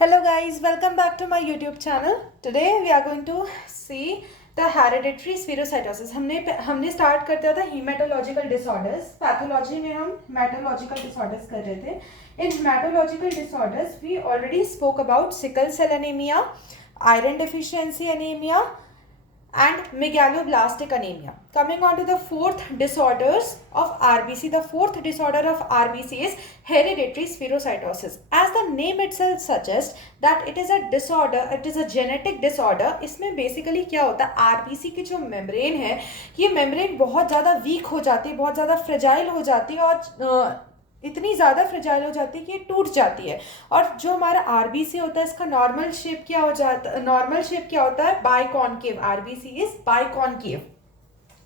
Hello guys, welcome back to my YouTube channel. Today we are going to see the hereditary spherocytosis. हमने start करते था hematological disorders. Pathology में हम hematological disorders कर रहे थे. In hematological disorders, we already spoke about sickle cell anemia, iron deficiency anemia, and megaloblastic anemia. Coming on to the fourth disorders of RBC. The fourth disorder of RBC is hereditary spherocytosis. As the name itself suggests that it is a disorder, it is a genetic disorder. इसमें basically क्या होता है, RBC की जो membrane है, ये membrane बहुत ज़्यादा वीक हो जाती है, बहुत ज़्यादा फ्रेजाइल हो जाती है और इतनी ज़्यादा फ्रेजाइल हो जाती है कि ये टूट जाती है. और जो हमारा आरबीसी होता है, इसका नॉर्मल शेप क्या हो जाता है, नॉर्मल शेप क्या होता है, biconcave. RBC is biconcave.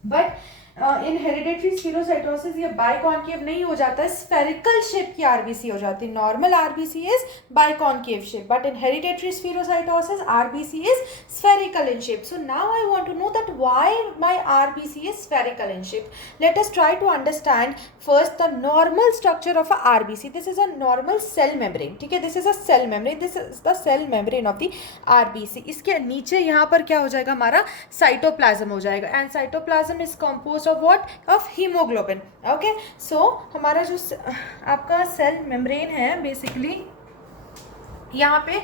But in hereditary spherocytosis ये बाइकॉन्केव नहीं हो जाता है, स्फेरिकल शेप की आरबीसी हो जाती है. Normal RBC is biconcave shape, but in hereditary spherocytosis RBC is spherical in shape. So now I want to know that why my RBC is spherical in shape. Let us try to understand first the normal structure of a RBC. This is a normal cell membrane. ठीक है, this is a cell membrane. This is the cell membrane of the RBC. इसके नीचे यहाँ पर क्या हो जाएगा, हमारा साइटोप्लाज्म हो जाएगा. And cytoplasm is composed of what? Of hemoglobin. Okay, so हमारा जो आपका सेल मेम्ब्रेन है, बेसिकली यहाँ पे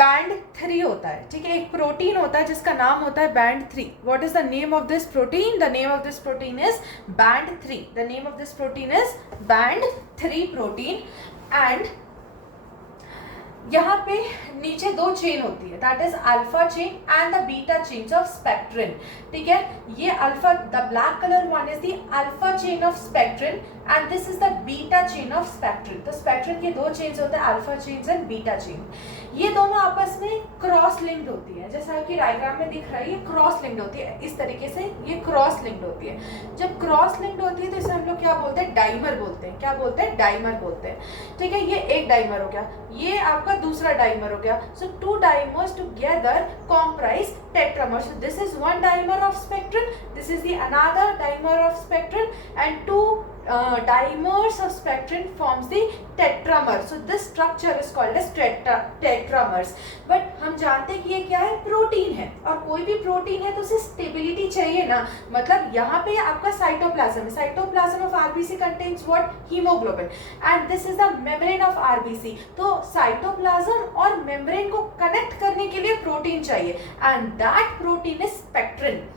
बैंड 3 होता है. ठीक है, एक प्रोटीन होता है जिसका नाम होता है band 3. What is the name of this protein? The name of this protein is band 3. The name of this protein is band 3 protein. And यहाँ पे नीचे दो चेन होती है, that is alpha chain and the beta chains of spectrin. ठीक है, ये alpha, the black colour one is the alpha chain of spectrin and this is the beta chain of spectrin. तो स्पेक्ट्रिन के दो chains होते हैं, alpha chains and beta chain. ये दोनों आपस में क्रॉस लिंक्ड होती है, जैसा कि डायग्राम में दिख रहा है, ये क्रॉस लिंक्ड होती है. इस तरीके से ये क्रॉस लिंक्ड होती है. जब क्रॉस लिंक्ड होती है तो इसे हम लोग क्या बोलते हैं, डाइमर बोलते हैं. क्या बोलते हैं? डाइमर बोलते हैं. ठीक है, ये एक डाइमर हो गया, ये आपका दूसरा डाइमर हो गया. So two dimers together comprise tetramer. So this is one dimer of spectrin, this is the another dimer of spectrin, and two dimers of spectrin forms the tetramer. So this structure is called as tetramers. But हम जानते हैं कि ये क्या है, protein है. और कोई भी प्रोटीन है तो उसे स्टेबिलिटी चाहिए ना. मतलब यहाँ पे आपका साइटोप्लाज्म है. Cytoplasm of RBC contains what? Haemoglobin. And this is the membrane of RBC. तो साइटोप्लाज्म और मेम्ब्रेन को कनेक्ट करने के लिए प्रोटीन चाहिए, and that protein is spectrin.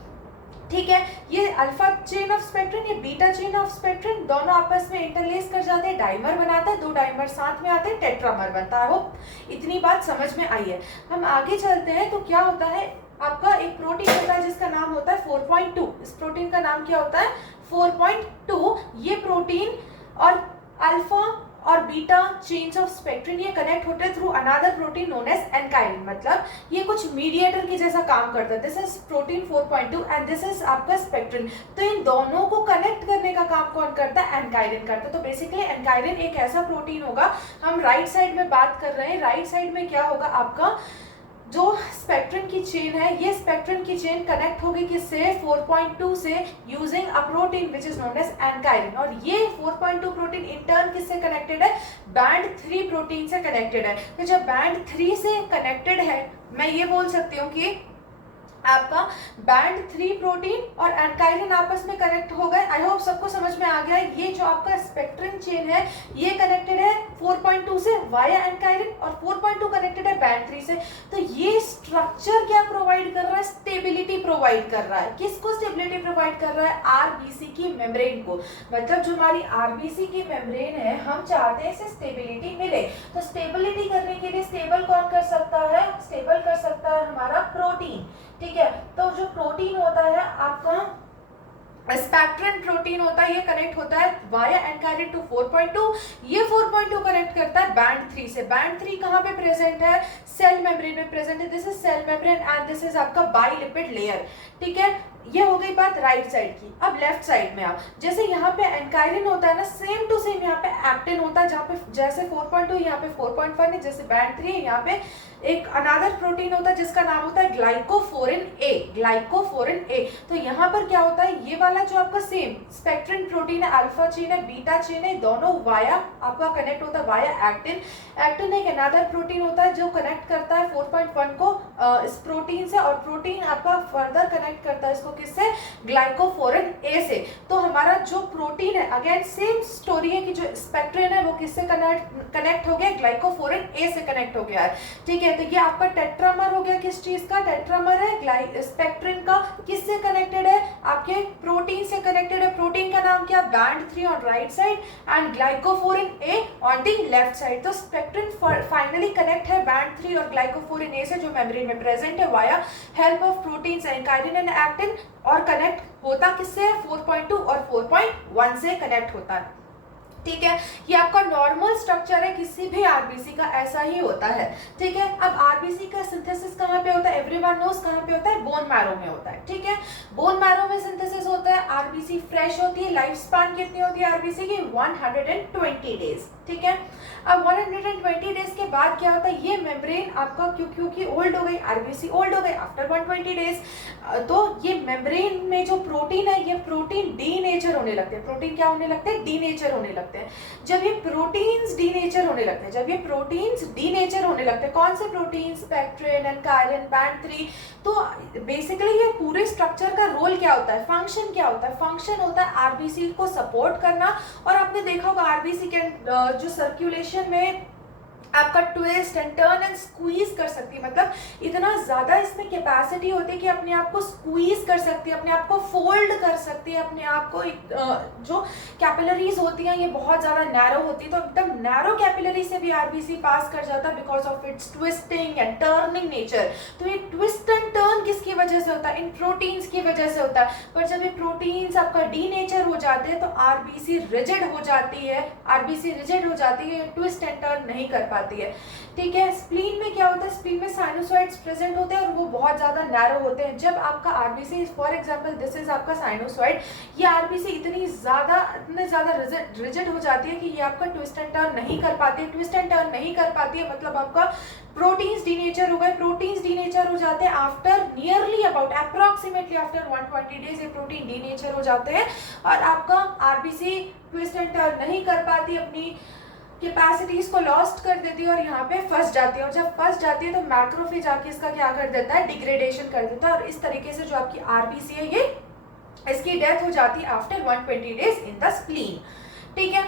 ठीक है, ये अल्फा चेन ऑफ स्पेक्ट्रिन, ये बीटा चेन ऑफ स्पेक्ट्रिन, दोनों आपस में इंटरलेस कर जाते हैं, डाइमर बनाता है, दो डाइमर साथ में आते हैं, टेट्रामर बनता है. वो इतनी बात समझ में आई है. हम आगे चलते हैं तो क्या होता है, आपका एक प्रोटीन होता है जिसका नाम होता है 4.2. इस प्रोटीन का नाम क्या होता है? 4.2. ये प्रोटीन और अल्फा और बीटा चेन्स ऑफ स्पेक्ट्रिन ये कनेक्ट होते हैं through another protein known as ankyrin. मतलब ये कुछ मीडिएटर की जैसा काम करता है. This is protein 4.2 and this is आपका स्पेक्ट्रिन. तो इन दोनों को कनेक्ट करने का काम कौन करता है? एनकाइलिन करता है. तो बेसिकली एनकाइलिन एक ऐसा प्रोटीन होगा, हम राइट साइड में बात कर रहे हैं, राइट साइड में क्या होगा, आपका जो स्पेक्ट्रिन की चेन है, ये स्पेक्ट्रिन की चेन कनेक्ट होगी किससे? 4.2 से, using a protein which is known as ankyrin. और ये 4.2 प्रोटीन इंटर्न किससे कनेक्टेड है? बैंड 3 प्रोटीन से कनेक्टेड है. तो जब बैंड 3 से कनेक्टेड है, मैं ये बोल सकती हूँ कि आपका बैंड 3 प्रोटीन और एनकाइलिन आपस में कनेक्ट हो गए. आई होप सबको समझ में आ गया है. ये जो आपका स्पेक्ट्रिन चेन है, ये कनेक्टेड है 4.2 से वाया एनकाइलिन, और 4.2 कनेक्टेड है बैंड 3 से. तो ये स्ट्रक्चर क्या प्रोवाइड कर रहा है? स्टेबिलिटी प्रोवाइड कर रहा है. किसको स्टेबिलिटी प्रोवाइड कर रहा है? आरबीसी की मेम्ब्रेन को. मतलब जो हमारी आरबीसी की मेम्ब्रेन है, हम चाहते हैं इसे स्टेबिलिटी मिले. तो स्टेबिलिटी करने के लिए स्टेबल कौन कर सकता है? स्टेबल कर सकता है हमारा प्रोटीन. ठीक है, तो जो प्रोटीन होता है आपका स्पेक्ट्रिन प्रोटीन होता है, ये कनेक्ट होता है वाया एनकाइलिन टू 4.2. ये 4.2 कनेक्ट करता है बैंड 3 से. बैंड 3 कहाँ पे प्रेजेंट है? सेल मेम्ब्रेन में प्रेजेंट है. This is cell membrane and this is आपका बाइलिपिड लेयर. ठीक है, ये हो गई बात राइट साइड की। अब लेफ्ट साइड में आप जैसे यहाँ पे एंकाइरिन होता है ना, सेम टू सेम यहाँ पे एक्टिन होता है, जहाँ पे जैसे 4.2 यहाँ पे 4.1 है, जैसे बैंड 3 है यहाँ पे एक अनादर प्रोटीन होता है जिसका नाम होता है ग्लाइकोफोरिन ए, ग्लाइकोफोरिन ए। तो यहाँ पर क्या होता है, ये वाला जो आपका सेम स्पेक्ट्रिन प्रोटीन है, अल्फा चेन है, बीटा चेन है, दोनों वाया आपका कनेक्ट होता है वाया एक्टिन। एक्टिन एक अनादर प्रोटीन होता है जो कनेक्ट करता है 4.1 को इस प्रोटीन से, और प्रोटीन आपका फर्दर कनेक्ट करता है इसको किससे, ग्लाइकोफोरिन ए से। तो हमारा जो प्रोटीन है अगेन सेम स्टोरी है कि जो स्पेक्ट्रिन है वो किससे कनेक्ट हो गया, ग्लाइकोफोरिन ए से कनेक्ट हो गया है, ठीक है। तो ये आपका टेट्रामर हो गया, किस चीज का टेट्रामर है, स्पेक्ट्रिन का। किससे कनेक्टेड है, आपके प्रोटीन से कनेक्टेड है। प्रोटीन का नाम क्या, band 3 on right side and ग्लाइकोफोरिन A on the left side. तो स्पेक्ट्रिन फाइनली कनेक्ट है बैंड 3 और ग्लाइकोफोरिन ए से जो मेम्ब्रेन में प्रेजेंट है via help of proteins ankyrin and actin, और कनेक्ट होता किससे, 4.2 और 4.1 से कनेक्ट होता है, ठीक है। ये आपका नॉर्मल स्ट्रक्चर है, किसी भी आरबीसी का ऐसा ही होता है, ठीक है। अब आरबीसी का सिंथेसिस कहाँ पे होता है, एवरीवन नोस कहाँ पे होता है, बोन मैरो में होता है, ठीक है। बोन मैरो में सिंथेसिस होता है, आरबीसी फ्रेश होती है। लाइफ स्पैन कितनी होती है आरबीसी की, 120 डेज, ठीक है। अब 120 डेज के बाद क्या होता है, ये मेम्ब्रेन आपका क्योंकि ओल्ड हो गई, आरबीसी ओल्ड हो गई आफ्टर 120 डेज, तो ये मेम्ब्रेन में जो प्रोटीन है ये प्रोटीन डीनेचर होने लगते हैं। प्रोटीन क्या होने लगते हैं, डीनेचर होने लगते हैं। जब ये प्रोटीन्स डीनेचर होने लगते हैं, जब ये प्रोटीन्स डीनेचर होने लगते हैं, कौन से प्रोटीन्स, स्पेक्ट्रिन, एंकाइरिन, बैंड 3, तो बेसिकली ये पूरे स्ट्रक्चर का रोल क्या होता है, फंक्शन क्या होता है, फंक्शन होता है आरबीसी को सपोर्ट करना। और आपने देखा होगा आरबीसी के जो सर्कुलेशन में आपका twist and turn and squeeze कर सकती है, मतलब इतना ज्यादा इसमें कैपेसिटी होती है कि अपने आप को स्क्वीज कर सकती है, अपने आप को फोल्ड कर सकती है, अपने आप को जो कैपिलरीज होती हैं ये बहुत ज्यादा नैरो होती है, तो एकदम नैरो कैपिलरी से भी आरबीसी पास कर जाता है because of its twisting and turning nature. तो ये ट्विस्ट एंड टर्न किसकी वजह से होता है, इन प्रोटीन्स की वजह से होता है। पर जब ये प्रोटीन्स आपका डीनेचर हो जाते हैं तो आरबीसी रिजिड हो जाती है, आरबीसी रिजिड हो जाती है, ट्विस्ट एंड टर्न नहीं कर पाती है, ठीक है। स्प्लीन में क्या होता है, स्प्लीन में साइनोसॉइड्स प्रेजेंट होते हैं और वो बहुत ज्यादा नैरो होते हैं। जब आपका RBC, for example this is आपका साइनोसॉइड, ये आरबीसी इतनी ज्यादा रिजिड हो जाती है कि ये आपका ट्विस्ट एंड टर्न नहीं कर पाती है। ट्विस्ट एंड टर्न नहीं कर पाती है मतलब आपका प्रोटीन्स डीनेचर हो गए। प्रोटीन्स डीनेचर हो जाते हैं after nearly about approximately after 120 days ये प्रोटीन डीनेचर हो जाते हैं और आपका आरबीसी ट्विस्ट एंड टर्न नहीं कर पाती, अपनी कैपेसिटीज को लॉस्ट कर देती है और यहाँ पे फंस जाती है। और जब फंस जाती है तो मैक्रोफेज आके इसका क्या कर देता है, डिग्रेडेशन कर देता है, और इस तरीके से जो आपकी आरबीसी है ये इसकी डेथ हो जाती है after 120 days in the spleen, ठीक है।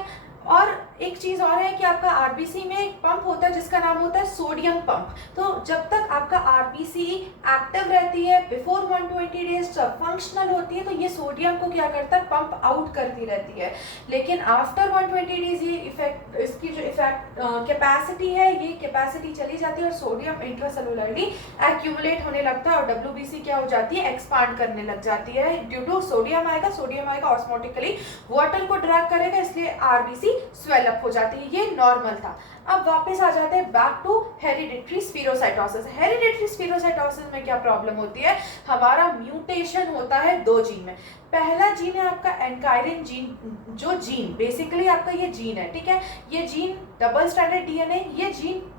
और एक चीज और है कि आपका आरबीसी में एक पंप होता है जिसका नाम होता है सोडियम पंप। तो जब तक आपका आरबीसी एक्टिव रहती है बिफोर 120 डेज, जब फंक्शनल होती है तो ये सोडियम को क्या करता है, पंप आउट करती रहती है। लेकिन आफ्टर 120 डेज ये इफेक्ट, इसकी जो इफेक्ट कैपेसिटी है ये कैपेसिटी चली जाती है और सोडियम इंट्रासेलुलरली एक्यूमुलेट होने लगता है और डब्ल्यूबीसी क्या हो जाती है, एक्सपांड करने लग जाती है। ड्यू टू सोडियम आएगा ऑस्मोटिकली वाटर को ड्रैग करेगा, इसलिए आरबीसी स्वेल अप हो जाती है। ये नॉर्मल था। अब वापस आ जाते हैं back to hereditary spherocytosis. Hereditary spherocytosis में क्या प्रॉब्लम होती है, हमारा म्यूटेशन होता है दो जीन में। पहला जीन है आपका एंकाइरिन जीन, जो जीन बेसिकली आपका ये जीन है, ठीक है। ये जीन डबल स्ट्रैंडेड डीएनए, ये जीन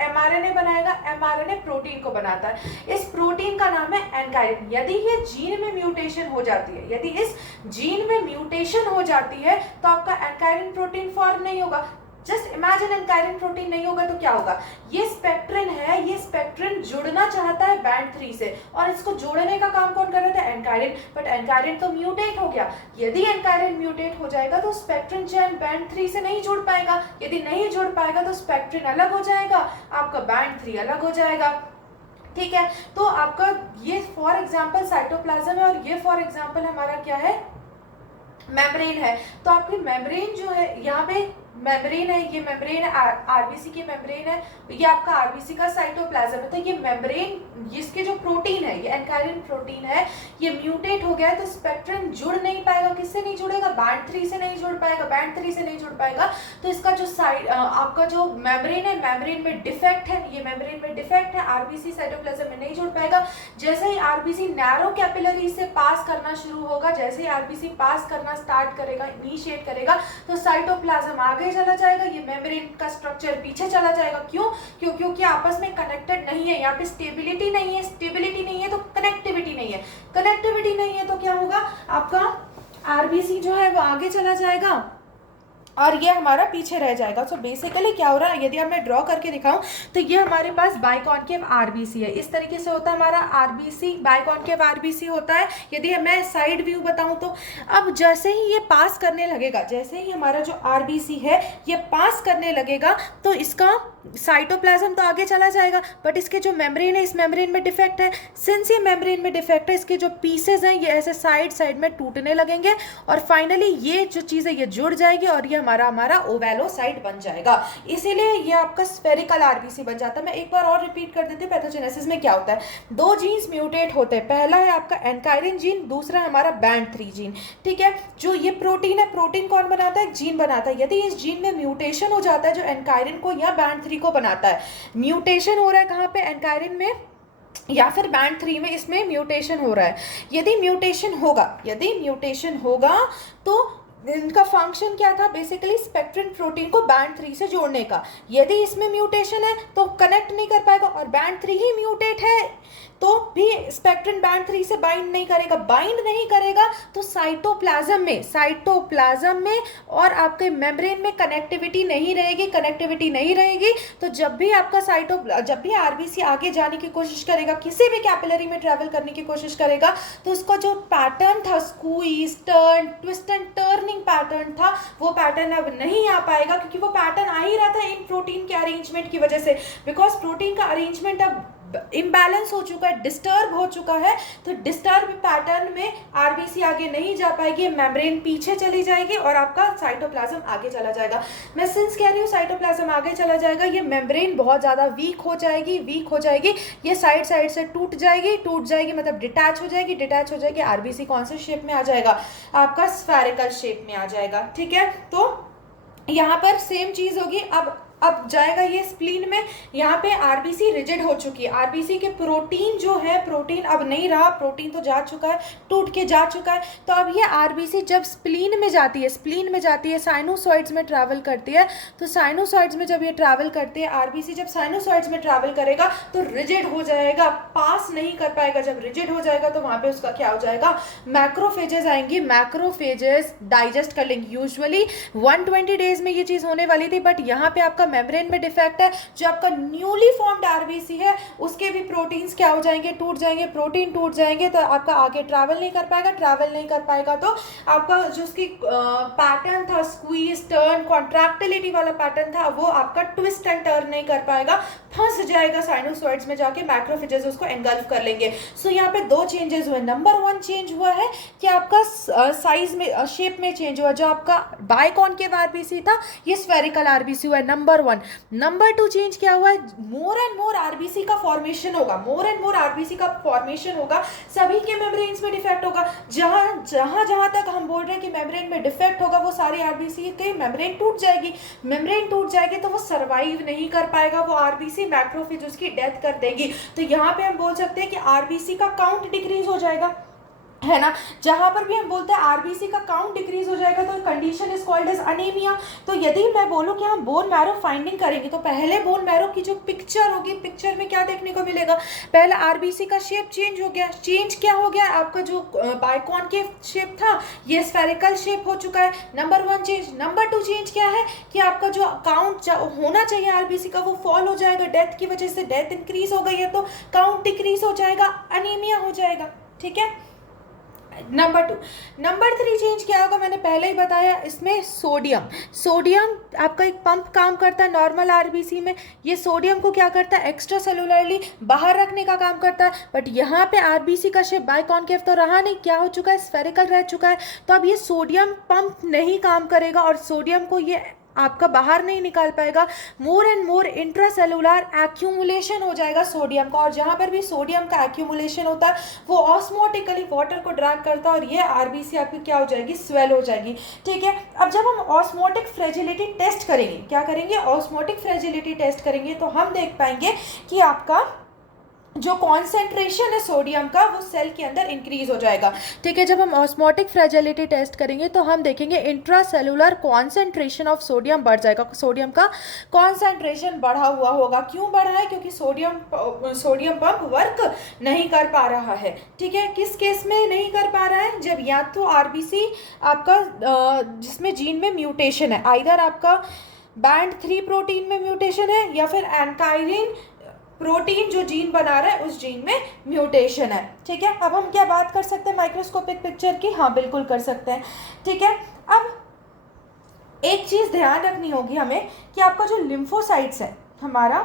एमआरएनए बनाएगा, एमआरएनए प्रोटीन को बनाता है। इस प्रोटीन का नाम है एंकाइरिन। यदि ये जीन में म्यूटेशन हो जाती है, यदि इस जीन में म्यूटेशन हो जाती है तो आपका एंकाइरिन प्रोटीन फॉर्म नहीं होगा। जस्ट इमेजिन एंकाइरिन प्रोटीन नहीं होगा तो क्या होगा, ये स्पेक्ट्रिन है, ये स्पेक्ट्रिन जुड़ना चाहता है बैंड 3 से और इसको जोड़ने का काम कौन कर रहा था, एंकाइरिन। बट एंकाइरिन तो म्यूटेट हो गया। यदि एंकाइरिन म्यूटेट हो जाएगा तो स्पेक्ट्रिन चेन बैंड 3 से नहीं जुड़ पाएगा। यदि नहीं जुड़ पाएगा तो स्पेक्ट्रिन अलग हो जाएगा, आपका बैंड 3 अलग हो जाएगा, ठीक है। तो आपका ये फॉर एग्जाम्पल साइटोप्लाज्म है और ये फॉर एग्जाम्पल हमारा क्या है, मेम्ब्रेन है। तो आपकी मेम्ब्रेन जो है यहाँ पे मेम्ब्रेन है, ये मेम्ब्रेन आरबीसी की मेम्ब्रेन है, ये आपका आरबीसी का साइटोप्लाज्म है। तो ये मेम्ब्रेन, इसके जो प्रोटीन है, ये एनकाइलिन प्रोटीन है, ये म्यूटेट हो गया है, तो स्पेक्ट्रम जुड़ नहीं पाएगा। किससे नहीं जुड़ेगा? बैंड 3 से नहीं जुड़ पाएगा, बैंड 3 से नहीं जुड़ पाएगा। तो इसका जो साइड आपका जो मेम्ब्रेन है, मेम्ब्रेन में डिफेक्ट है, ये मेम्ब्रेन में डिफेक्ट है, आरबीसी साइटोप्लाज्म में नहीं जुड़ पाएगा। जैसे ही आरबीसी नैरो कैपिलरी से पास करना शुरू होगा, जैसे ही आरबीसी पास करना स्टार्ट करेगा, इनिशिएट करेगा, तो साइटोप्लाज्म आगे चला जाएगा, ये मेम्ब्रेन का स्ट्रक्चर पीछे चला जाएगा। क्यों? क्योंकि आपस में कनेक्टेड नहीं है, यहाँ पे स्टेबिलिटी नहीं है, स्टेबिलिटी नहीं है तो कनेक्टिविटी नहीं है, कनेक्टिविटी नहीं है तो क्या होगा? आपका आरबीसी जो है वो आगे चला जाएगा और ये हमारा पीछे रह जाएगा। सो बेसिकली क्या हो रहा है, यदि अब मैं ड्रॉ करके दिखाऊं तो ये हमारे पास बाइकॉन्केव आरबीसी है। इस तरीके से होता है हमारा आरबीसी, बाइकॉन्केव आरबीसी होता है। यदि मैं साइड व्यू बताऊं तो अब जैसे ही ये पास करने लगेगा, जैसे ही हमारा जो आरबीसी है ये पास करने लगेगा, तो इसका साइटोप्लाज्म तो आगे चला जाएगा, बट इसके जो मेम्ब्रेन है, इस मेम्ब्रेन में डिफेक्ट है। सिंस ये मेम्ब्रेन में डिफेक्ट है, इसके जो पीसेज हैं ये ऐसे साइड साइड में टूटने लगेंगे और फाइनली ये जो चीज़ है ये जुड़ जाएगी और ये हमारा ओवेलोसाइट बन जाएगा। इसीलिए ये आपका स्फेरिकल आरबीसी बन जाता है। मैं एक बार और रिपीट कर देती हूँ, पैथोजेनेसिस में क्या होता है। दो जीन्स म्यूटेट होते हैं, पहला है आपका एनकाइलिन जीन, दूसरा है हमारा बैंड 3 जीन। ठीक है, जो ये प्रोटीन है, प्रोटीन कौन बनाता है? जीन बनाता है। यदि इस जीन में म्यूटेशन हो जाता है जो एनकाइलिन को या बैंड 3 को बनाता है, म्यूटेशन हो रहा है कहाँ पे? एनकाइलिन में या फिर बैंड 3 में, इसमें म्यूटेशन हो रहा है। यदि म्यूटेशन होगा तो इनका फंक्शन क्या था? बेसिकली स्पेक्ट्रिन प्रोटीन को बैंड 3 से जोड़ने का। यदि इसमें म्यूटेशन है तो कनेक्ट नहीं कर पाएगा, और बैंड 3 ही म्यूटेट है तो भी स्पेक्ट्रिन बैंड 3 से बाइंड नहीं करेगा। बाइंड नहीं करेगा तो साइटोप्लाज्म में और आपके मेम्ब्रेन में कनेक्टिविटी नहीं रहेगी। तो जब भी आरबीसी आगे जाने की कोशिश करेगा, किसी भी कैपिलरी में ट्रैवल करने की कोशिश करेगा, तो उसका जो पैटर्न था, squeeze, turn, twist and turning pattern था, वो पैटर्न अब नहीं आ पाएगा, क्योंकि वो पैटर्न आ ही रहा था इन प्रोटीन के अरेंजमेंट की वजह से। बिकॉज प्रोटीन का अरेंजमेंट अब इम्बैलेंस हो चुका है, डिस्टर्ब हो चुका है, तो डिस्टर्ब पैटर्न में आरबीसी आगे नहीं जा पाएगी, मेम्ब्रेन पीछे चली जाएगी और आपका साइटोप्लाज्म आगे चला जाएगा। मैं सिंस कह रही हूँ साइटोप्लाज्म आगे चला जाएगा, ये मेम्ब्रेन बहुत ज़्यादा वीक हो जाएगी, ये साइड से टूट जाएगी मतलब डिटैच हो जाएगी। आरबीसी कौन से शेप में आ जाएगा? आपका स्फेरिकल शेप में आ जाएगा। ठीक है, तो यहाँ पर सेम चीज़ होगी। अब जाएगा ये स्प्लीन में। यहाँ पे आरबीसी रिजिड हो चुकी है, आरबीसी के प्रोटीन जो है, प्रोटीन अब नहीं रहा, प्रोटीन तो जा चुका है, टूट के जा चुका है। तो अब ये आरबीसी जब स्प्लीन में जाती है, साइनोसॉइड्स में ट्रैवल करती है, तो साइनोसॉइड्स में जब ये ट्रैवल करती है, आरबीसी जब साइनोसॉइड्स में ट्रैवल करेगा तो रिजिड हो जाएगा, पास नहीं कर पाएगा। जब रिजिड हो जाएगा तो वहाँ पे उसका क्या हो जाएगा? मैक्रोफेजेस आएंगी, मैक्रोफेजेस डाइजेस्ट कर लेंगे। यूजुअली 120 डेज में ये चीज़ होने वाली थी, बट यहाँ पे आपका मेम्ब्रेन में डिफेक्ट है। जो आपका न्यूली फॉर्म्ड आरबीसी है उसके भी प्रोटीन्स क्या हो जाएंगे? टूट जाएंगे, प्रोटीन टूट जाएंगे, तो आपका आगे ट्रैवल नहीं कर पाएगा। तो आपका जो उसकी पैटर्न था, स्क्वीज, टर्न, कॉन्ट्रैक्टिलिटी वाला पैटर्न था, वो आपका ट्विस्ट एंड टर्न नहीं कर पाएगा, फंस जाएगा साइनोसॉइड्स में जाके, मैक्रोफेजेस उसको एंगल्फ कर लेंगे। सो यहाँ पे दो चेंजेस हुए। नंबर 1 चेंज हुआ है कि आपका साइज में, शेप में चेंज हुआ। जो आपका बाइकॉन्केव आरबीसी था, ये स्फेरिकल आरबीसी हुआ है, नंबर 1। नंबर 2 चेंज क्या हुआ है? मोर एंड मोर आरबीसी का फॉर्मेशन होगा, सभी के मेम्ब्रेन्स में डिफेक्ट होगा। जहां तक हम बोल रहे हैं कि मेम्ब्रेन में डिफेक्ट होगा, वो सारी आरबीसी के मेम्ब्रेन टूट जाएगी, तो वो सर्वाइव नहीं कर पाएगा, वो आरबीसी मैक्रोफेज उसकी डेथ कर देगी। तो यहाँ पे हम बोल सकते हैं कि आरबीसी का काउंट डिक्रीज हो जाएगा, है ना। जहां पर भी हम बोलते हैं आरबीसी का काउंट डिक्रीज हो जाएगा, तो condition is called as anaemia. तो यदि मैं बोलूं कि हम बोन मैरो फाइंडिंग करेंगे, तो पहले बोन मैरो की जो पिक्चर होगी, पिक्चर में क्या देखने को मिलेगा? पहले आरबीसी का शेप चेंज हो गया। चेंज क्या हो गया? आपका जो बाइकॉन्केव शेप था, ये स्फेरिकल शेप हो चुका है। Number 1 change. नंबर 2 चेंज क्या है कि आपका जो काउंट होना चाहिए आरबीसी का, वो फॉल हो जाएगा। डेथ की वजह से, डेथ इंक्रीज हो गई है तो काउंट डिक्रीज हो जाएगा, अनीमिया हो जाएगा। ठीक है, नंबर 2। नंबर 3 चेंज क्या होगा? मैंने पहले ही बताया, इसमें सोडियम आपका एक पंप काम करता है नॉर्मल आरबीसी में। ये सोडियम को क्या करता है? एक्स्ट्रा सेलुलरली बाहर रखने का काम करता है। बट यहाँ पे आरबीसी का शेप बाइकॉन्केव तो रहा नहीं, क्या हो चुका है? स्फेरिकल रह चुका है। तो अब ये सोडियम पंप नहीं काम करेगा और सोडियम को ये आपका बाहर नहीं निकाल पाएगा, more and more intracellular accumulation हो जाएगा सोडियम का, और जहाँ पर भी सोडियम का एक्यूमुलेशन होता है वो ऑस्मोटिकली वाटर को ड्रैग करता है और ये आरबीसी आपकी क्या हो जाएगी, स्वेल हो जाएगी। ठीक है, अब जब हम ऑस्मोटिक फ्रेजिलिटी टेस्ट करेंगे, क्या करेंगे, ऑस्मोटिक फ्रेजिलिटी टेस्ट करेंगे, तो हम देख पाएंगे कि आपका जो कॉन्सेंट्रेशन है सोडियम का वो सेल के अंदर इंक्रीज हो जाएगा। ठीक है, जब हम ऑस्मोटिक फ्रेजिलिटी टेस्ट करेंगे तो हम देखेंगे इंट्रासेलुलर कॉन्सेंट्रेशन ऑफ सोडियम बढ़ जाएगा, सोडियम का कॉन्सेंट्रेशन बढ़ा हुआ होगा। क्यों बढ़ा है, क्योंकि सोडियम पंप वर्क नहीं कर पा रहा है। ठीक है, किस केस में नहीं कर पा रहा है, जब या तो आरबीसी आपका जिसमें जीन में म्यूटेशन है, आइदर आपका बैंड 3 प्रोटीन में म्यूटेशन है या फिर एंकाइरिन प्रोटीन जो जीन बना रहा है उस जीन में म्यूटेशन है। ठीक है, अब हम क्या बात कर सकते हैं माइक्रोस्कोपिक पिक्चर की, हाँ बिल्कुल कर सकते हैं। ठीक है, अब एक चीज ध्यान रखनी होगी हमें कि आपका जो लिम्फोसाइट्स है, हमारा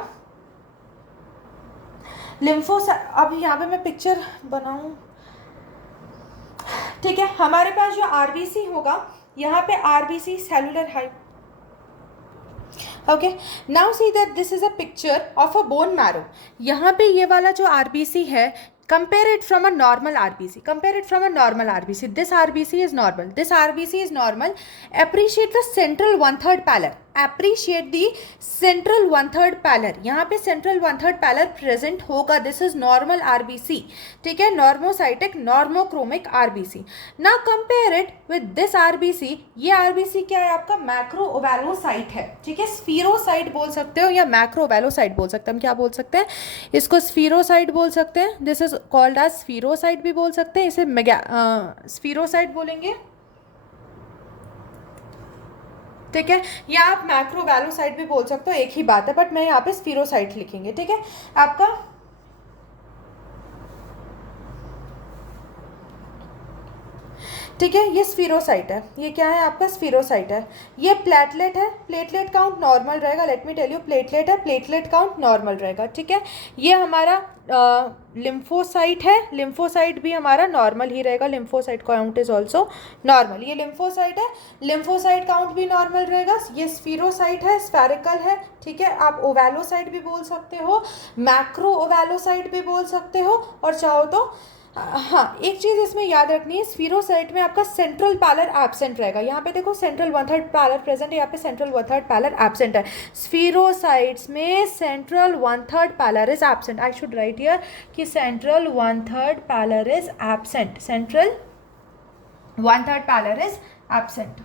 अब यहाँ पे मैं पिक्चर बनाऊं, ठीक है, हमारे पास जो आरबीसी होगा, यहाँ पे RBC cellular height, okay, now see that this is a picture of a bone marrow. यहाँ पे ये वाला जो आरबीसी है, compare it from a normal RBC, compare it from a normal RBC, this RBC is normal, this RBC is normal, appreciate the central 1/3 pallor, appreciate the central 1/3 pallor, यहाँ पे central 1/3 pallor present होगा, this is normal RBC, ठीक है, normocytic normochromic RBC। now compare it with this RBC, ये RBC क्या है आपका, मैक्रोओवैलोसाइट है, ठीक है, स्फीरोसाइट बोल सकते हो या मैक्रोओवैलोसाइट बोल सकते हैं, हम क्या बोल सकते हैं, इसको स्फीरोसाइट बोल सकते हैं, दिस इज कॉल्ड एज स्फीरोसाइट भी बोल सकते हैं, इसे स्फीरोसाइट बोलेंगे, ठीक है, या आप मैक्रोवैलोसाइट भी बोल सकते हो, एक ही बात है, बट मैं यहाँ पे स्फीरोसाइट लिखेंगे। ठीक है, आपका ठीक है, ये स्फीरोसाइट है, ये क्या है आपका स्फीरोसाइट है, ये प्लेटलेट है, प्लेटलेट काउंट नॉर्मल रहेगा, let me tell you, platelet है, प्लेटलेट काउंट नॉर्मल रहेगा। ठीक है, ये हमारा लिम्फोसाइट है, लिम्फोसाइट भी हमारा नॉर्मल ही रहेगा, lymphocyte count is also normal, ये लिम्फोसाइट है, लिम्फोसाइट काउंट भी नॉर्मल रहेगा, ये स्फीरोसाइट है, स्फेरिकल है, ठीक है, आप ओवैलोसाइट भी बोल सकते हो, मैक्रो ओवैलोसाइट भी बोल सकते हो, और चाहो तो हाँ एक चीज़ इसमें याद रखनी है, स्फीरोसाइट में आपका सेंट्रल पैलर एब्सेंट रहेगा, यहाँ पे देखो सेंट्रल 1/3 पैलर प्रेजेंट है, यहाँ पे सेंट्रल 1/3 पैलर एब्सेंट है, स्फीरोसाइट्स में central 1/3 pallor is absent, I should write here कि central 1/3 pallor is absent, central 1/3 pallor is absent,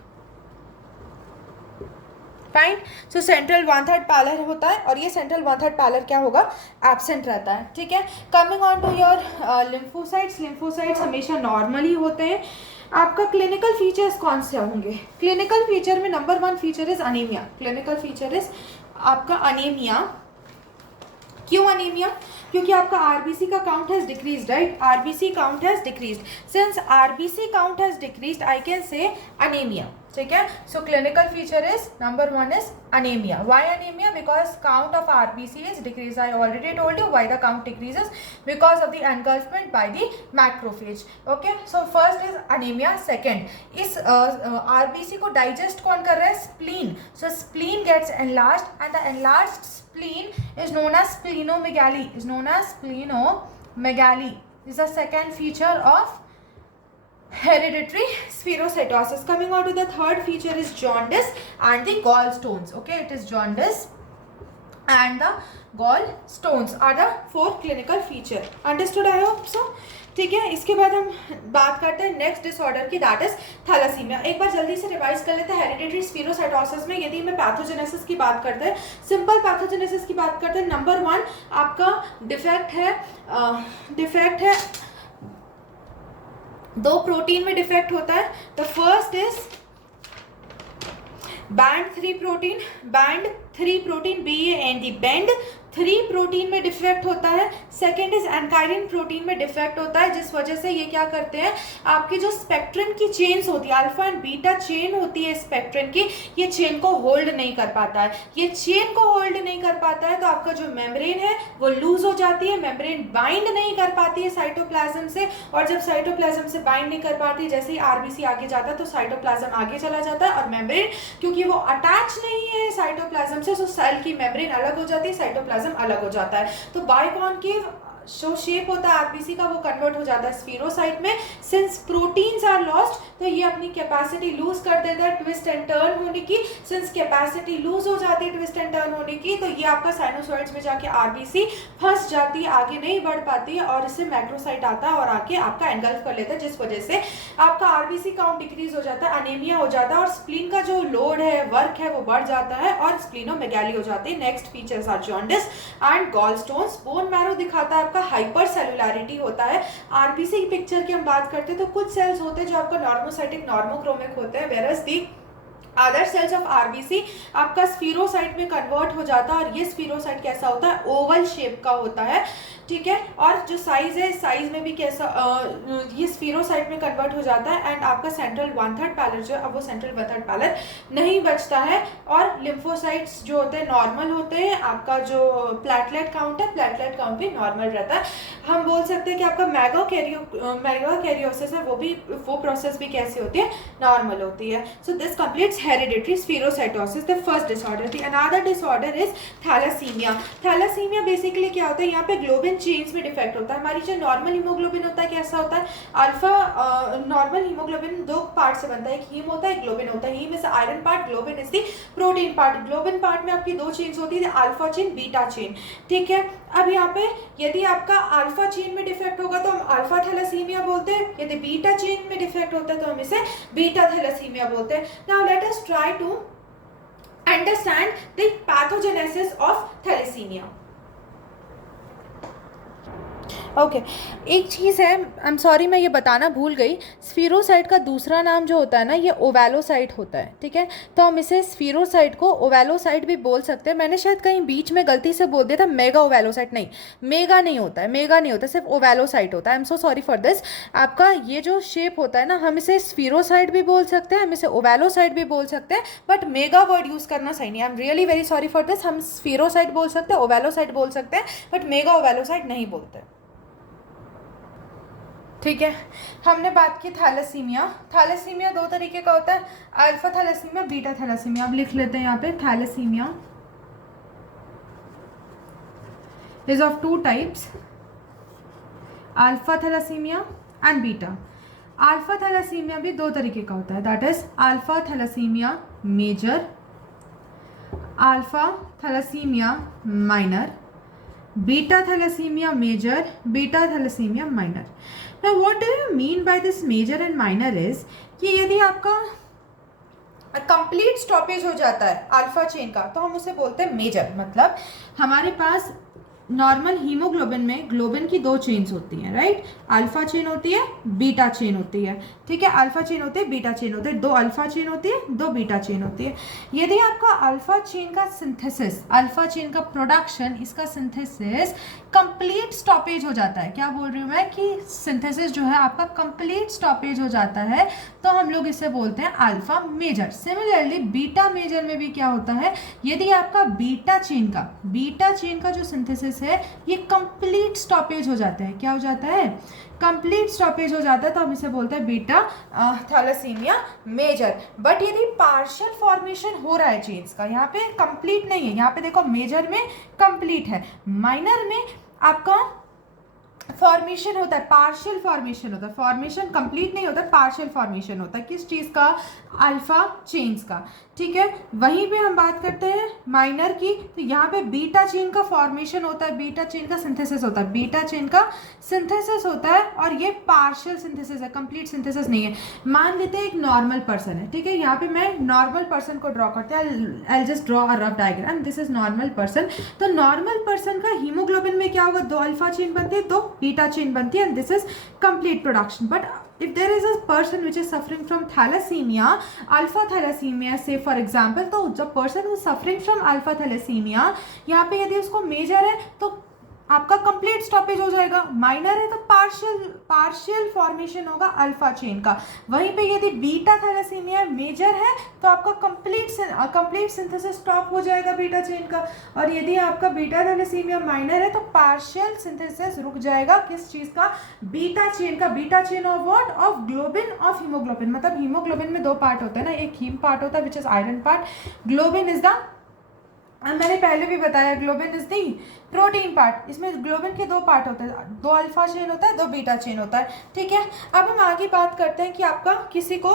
fine. So central 1/3 pallor होता है और ये सेंट्रल 1/3 पैलर क्या होगा, एब्सेंट रहता है। ठीक है, coming on to your lymphocytes, lymphocytes हमेशा नॉर्मल ही होते हैं। आपका क्लिनिकल फीचर्स कौन से होंगे, क्लिनिकल फीचर में number 1 feature is anaemia, clinical feature is आपका अनीमिया। क्यों अनीमिया, क्योंकि आपका आरबीसी का count has decreased, right, RBC count has decreased, since RBC count has decreased I can say anaemia. ठीक है, सो clinical feature is number 1 is anemia. Why anemia? Because count of RBC is decreased. I already told you why the count decreases, because of the engulfment by the macrophage. Okay, so first is anemia. Second, इस RBC को digest कौन कर रहा है, spleen. So spleen gets enlarged and the enlarged spleen is known as splenomegaly. Is known as splenomegaly. This is the second feature of hereditary spherocytosis. Coming on to the third feature is jaundice and the gallstones. Okay, it is jaundice and the gallstones are the 4 clinical feature. Understood, I hope so. ठीक है, इसके बाद हम बात करते हैं next disorder की, that is thalassaemia. एक बार जल्दी से रिवाइज कर लेते हैं। हेरिडिटरी स्फीरोसाइटोसिस में यदि मैं पैथोजेनेसिस की बात करते हैं, सिंपल पैथोजेनेसिस की बात करते हैं, नंबर 1 आपका डिफेक्ट है 2 प्रोटीन में डिफेक्ट होता है। The first is band 3 protein, BAND 3 protein में डिफेक्ट होता है, सेकेंड इज एनकाइडिन प्रोटीन में डिफेक्ट होता है, जिस वजह से ये क्या करते हैं, आपकी जो स्पेक्ट्रम की चेन्स होती है, अल्फा एंड बीटा चेन होती है स्पेक्ट्रम की, ये चेन को होल्ड नहीं कर पाता है। ये चेन को होल्ड नहीं कर पाता है तो आपका जो मेम्ब्रेन है वो लूज हो जाती है, मेम्ब्रेन बाइंड नहीं कर पाती है साइटोप्लाज्म से, और जब साइटोप्लाज्म से बाइंड नहीं कर पाती, जैसे ही आरबीसी आगे जाता है तो साइटोप्लाज्म आगे चला जाता है, और मेम्ब्रेन क्योंकि वो अटैच नहीं है साइटोप्लाज्म से, तो सेल की मेम्ब्रेन अलग हो जाती है, साइटोप्लाज्म अलग हो जाता है। तो बाइकॉन्केव जो शेप होता है आरबीसी का वो कन्वर्ट हो जाता है स्फीरोसाइट में। सिंस प्रोटीन्स आर लॉस्ट तो ये अपनी कैपेसिटी लूज कर देता है ट्विस्ट एंड टर्न होने की। सिंस कैपेसिटी लूज हो जाती है ट्विस्ट एंड टर्न होने की, तो ये आपका साइनोसॉइड्स में जाके आरबीसी फंस जाती है, आगे नहीं बढ़ पाती है, और इससे मैक्रोसाइट आता है और आके आपका एंगल्फ कर लेता है, जिस वजह से आपका आरबीसी काउंट डिक्रीज हो जाता है, अनेमिया हो जाता है, और स्प्लीन का जो लोड है, वर्क है, वो बढ़ जाता है और स्प्लीनोमेगाली हो जाती है। Next features are jaundice and gallstones. Bone marrow दिखाता है आपका हाइपर सेलुलैरिटी होता है। आरबीसी की पिक्चर की हम बात करते हैं तो कुछ सेल्स होते हैं जो आपका नॉर्मोसाइटिक नॉर्मोक्रोमिक होते हैं, whereas the other cells of RBC आपका स्फीरोसाइट में कन्वर्ट हो जाता है, और ये स्फीरोसाइट कैसा होता है, ओवल शेप का होता है, ठीक है। और जो साइज है, साइज में भी कैसा ये स्फीरोसाइट में कन्वर्ट हो जाता है, एंड आपका सेंट्रल 1/3 पैलेट जो है, अब वो सेंट्रल 1/3 पैलेट नहीं बचता है, और लिम्फोसाइट्स जो होते हैं नॉर्मल होते हैं। आपका जो प्लेटलेट काउंट है, प्लेटलेट काउंट भी नॉर्मल रहता है। हम बोल सकते हैं कि आपका मेगाकैरियोसिस है, वो प्रोसेस भी कैसी होती है, नॉर्मल होती है। So this completes hereditary spherocytosis, the first disorder. The another disorder is thalassaemia. Thalassaemia basically क्या होता है, यहाँ पे ग्लोबिन चेन्स में डिफेक्ट होता है। हमारी जो नॉर्मल हीमोग्लोबिन होता है कैसा होता है, अल्फा नॉर्मल हीमोग्लोबिन 2 पार्ट से बनता है, एक हीम होता है, एक ग्लोबिन होता है। Heme is iron part, globin is the protein part. Globin part में आपकी 2 चेन्स होती है, अल्फा चेन, बीटा चेन, ठीक है। अब यहाँ पे यदि आपका अल्फा चेन में डिफेक्ट होगा तो हम अल्फा थैलासीमिया बोलते हैं, यदि बीटा चेन में डिफेक्ट होता है तो हम इसे बीटा थैलासीमिया बोलते हैं। Now let us try to understand the pathogenesis of thalassaemia. Okay एक चीज़ है, आई एम सॉरी मैं ये बताना भूल गई, स्फीरोसाइट का दूसरा नाम जो होता है ना, ये ओवेलोसाइट होता है, ठीक है। तो हम इसे स्फीरोसाइट को ओवेलोसाइट भी बोल सकते हैं। मैंने शायद कहीं बीच में गलती से बोल दिया था मेगा ओवेलोसाइट, नहीं, मेगा नहीं होता है, मेगा नहीं होता, सिर्फ ओवेलोसाइट होता है। I am so sorry for this. आपका ये जो शेप होता है ना, हम इसे स्फीरोसाइट भी बोल सकते हैं, हम इसे ओवेलोसाइट भी बोल सकते हैं, बट मेगा वर्ड यूज़ करना सही नहीं। I am really very sorry for this. हम स्फीरोसाइट बोल सकते हैं, ओवेलोसाइट बोल सकते हैं, बट मेगा ओवेलोसाइट नहीं बोलते, ठीक है। हमने बात की थैलेसीमिया। थैलेसीमिया 2 तरीके का होता है, अल्फा थैलेसीमिया, बीटा थैलेसीमिया। अब लिख लेते हैं यहाँ पे, thalassaemia is of 2 types, alpha thalassaemia and beta. Alpha thalassaemia भी 2 तरीके का होता है, that is alpha thalassaemia major, alpha thalassaemia minor, beta thalassaemia major, beta thalassaemia minor. Now what do you mean by this major and minor is कि यदि आपका complete stoppage हो जाता है अल्फा चेन का तो हम उसे बोलते हैं मेजर। मतलब हमारे पास नॉर्मल हीमोग्लोबिन में ग्लोबिन की 2 चेन्स होती हैं, राइट। अल्फा चेन होती है, बीटा चेन होती है, ठीक है। अल्फा चेन होती है, बीटा चेन होती है, 2 अल्फा चेन होती है, 2 बीटा चेन होती है। यदि आपका अल्फा चेन का सिंथेसिस, अल्फा चेन का प्रोडक्शन, इसका सिंथेसिस कंप्लीट स्टॉपेज हो जाता है, क्या बोल रही हूँ मैं कि सिंथेसिस जो है आपका कंप्लीट स्टॉपेज हो जाता है, तो हम लोग इसे बोलते हैं alpha major. Similarly beta major में भी क्या होता है, यदि आपका बीटा चेन का जो सिंथेसिस है ये कंप्लीट स्टॉपेज हो जाता है, क्या हो जाता है, कंप्लीट स्टॉपेज हो जाता है, तो हम इसे बोलते हैं बीटा थैलेसीमिया मेजर। बट यदि पार्शियल फॉर्मेशन हो रहा है चेन्स का, यहाँ पे कंप्लीट नहीं है, यहाँ पे देखो मेजर में कंप्लीट है, माइनर में आपका फॉर्मेशन होता है, पार्शियल फॉर्मेशन होता है, फॉर्मेशन कंप्लीट नहीं होता, पार्शियल फॉर्मेशन होता है। किस चीज़ का, अल्फा चेन्स का, ठीक है। वहीं पे हम बात करते हैं माइनर की, तो यहाँ पे बीटा चेन का फॉर्मेशन होता है, बीटा चेन का सिंथेसिस होता है, बीटा चेन का सिंथेसिस होता है, और ये पार्शियल सिंथेसिस है, कंप्लीट सिंथेसिस नहीं है। मान लेते हैं एक नॉर्मल पर्सन है, ठीक है। यहाँ पे मैं नॉर्मल पर्सन को ड्रॉ करते हैं, I just draw a rough diagram, this is normal person. तो नॉर्मल पर्सन का हीमोग्लोबिन में क्या होगा, 2 अल्फा चेन बनती है, 2 बीटा चेन बनती है, and this is complete production. But if there is a person which is suffering from thalassemia, alpha thalassemia say for example, तो जब person who is suffering from alpha thalassemia, यहाँ पे यदि उसको मेजर है तो आपका कंप्लीट स्टॉपेज हो जाएगा, माइनर है तो पार्शियल फॉर्मेशन होगा अल्फा चेन का। वहीं पे यदि बीटा थैलेसीमिया मेजर है तो आपका कंप्लीट सिंथेसिस स्टॉप हो जाएगा बीटा चेन का, और यदि आपका बीटा थैलेसीमिया माइनर है तो पार्शियल सिंथेसिस रुक जाएगा किस चीज़ का, बीटा चेन का। Beta chain of what, of globin of haemoglobin. मतलब हीमोग्लोबिन में दो पार्ट होते हैं ना, एक हीम पार्ट होता है which is iron part, globin is the, मैंने पहले भी बताया globin is the protein part. इसमें ग्लोबिन के दो पार्ट होते हैं, दो अल्फा चेन होता है, दो बीटा चेन होता है, ठीक है। अब हम आगे बात करते हैं कि आपका किसी को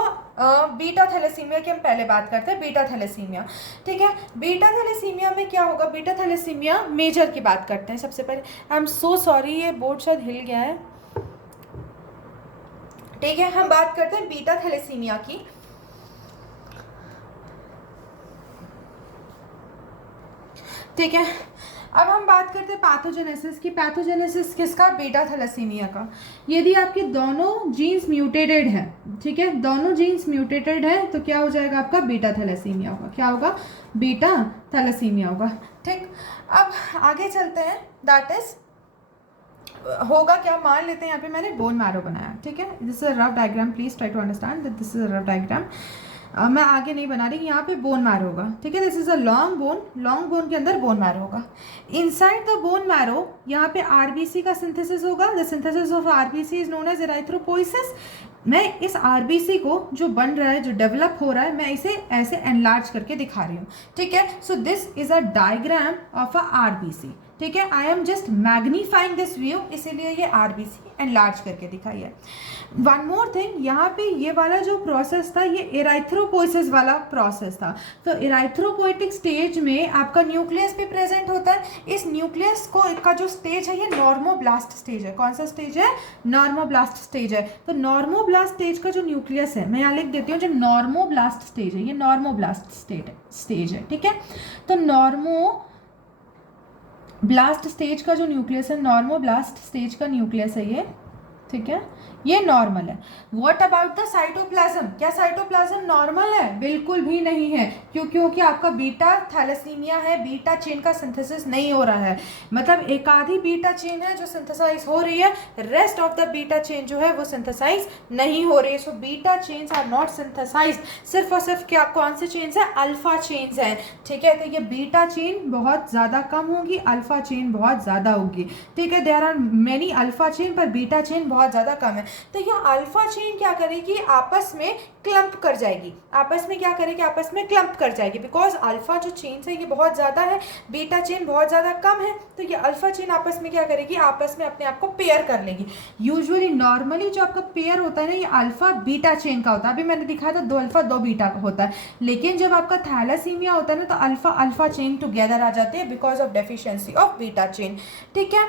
बीटा थैलेसीमिया की हम पहले बात करते हैं, बीटा थैलेसीमिया, ठीक है। बीटा थैलेसीमिया में क्या होगा, बीटा थैलेसीमिया मेजर की बात करते हैं सबसे पहले। आई एम सो सॉरी, ये बोर्ड शायद हिल गया है, ठीक है। हम बात करते हैं बीटा थैलेसीमिया की। ठीक है, अब हम बात करते हैं पैथोजेनेसिस की। पैथोजेनेसिस किसका, बीटा थैलेसीमिया का। यदि आपके दोनों जीन्स म्यूटेटेड है, ठीक है, दोनों जीन्स म्यूटेटेड है तो क्या हो जाएगा आपका, बीटा थैलेसीमिया होगा। क्या होगा, बीटा थैलेसीमिया होगा, ठीक। अब आगे चलते हैं, दैट इज होगा क्या, मान लेते हैं यहाँ पे मैंने बोन मैरो बनाया, ठीक है। This is a rough diagram, please try to understand that this is a rough diagram. मैं आगे नहीं बना रही, यहाँ पे बोन मैरो होगा, ठीक है। This is a long bone के अंदर बोन मैरो होगा। इनसाइड द बोन मैरो यहाँ पे आरबीसी का सिंथेसिस होगा। The synthesis of RBC is known as erythropoiesis. मैं इस आरबीसी को जो बन रहा है, जो डेवलप हो रहा है, मैं इसे ऐसे एनलार्ज करके दिखा रही हूँ, ठीक है। So this is a diagram of a RBC, ठीक है। I am just magnifying this view, इसीलिए ये आरबीसी एनलार्ज करके दिखाई है। वन मोर थिंग, यहाँ पे ये वाला जो प्रोसेस था ये एराइथ्रोपोइसिस वाला प्रोसेस था। तो एराइथ्रोपोइटिक स्टेज में आपका न्यूक्लियस भी प्रेजेंट होता है। इस न्यूक्लियस को का जो स्टेज है ये नॉर्मोब्लास्ट स्टेज है। कौन सा स्टेज है, नॉर्मोब्लास्ट स्टेज है। तो नॉर्मोब्लास्ट स्टेज का जो न्यूक्लियस है, मैं यहाँ लिख देती हूँ, जो नॉर्मोब्लास्ट स्टेज है ये नॉर्मोब्लास्ट स्टेज है, ठीक है। तो ब्लास्ट स्टेज का जो न्यूक्लियस है, नॉर्मोब्लास्ट स्टेज का न्यूक्लियस है ये, ठीक है, ये नॉर्मल है। व्हाट अबाउट द साइटोप्लाज्म, क्या साइटोप्लाज्म नॉर्मल है, बिल्कुल भी नहीं है। क्योंकि आपका बीटा थैलेसीमिया है, बीटा चेन का सिंथेसिस नहीं हो रहा है। मतलब एक आधी बीटा चेन है जो सिंथेसाइज हो रही है, rest of the beta chain जो है वो सिंथेसाइज नहीं हो रही है। So beta chains are not synthesize. सिर्फ और सिर्फ क्या, कौन से चेन्स है, अल्फा चेन्स हैं, ठीक है। तो ये बीटा चेन बहुत ज़्यादा कम होगी, अल्फा चेन बहुत ज़्यादा होगी, ठीक है। There are many alpha chain पर बीटा चेन बहुत ज़्यादा कम है। तो यह अल्फा चेन क्या करेगी, आपस में क्लम्प कर जाएगी। आपस में क्या करेगी, आपस में क्लम्प कर जाएगी। बिकॉज अल्फा जो चेन है ये बहुत ज़्यादा है, बीटा चेन बहुत ज़्यादा कम है। तो ये अल्फा चेन आपस में क्या करेगी, आपस में अपने आप को पेयर कर लेगी। यूजुअली नॉर्मली जो आपका पेयर होता है ना, ये अल्फा बीटा चेन का होता है। अभी मैंने दिखाया था 2 अल्फा 2 बीटा का होता है। लेकिन जब आपका थैलेसीमिया होता है ना, तो अल्फा अल्फा चेन टुगेदर आ जाते हैं because of deficiency of beta chain, ठीक है।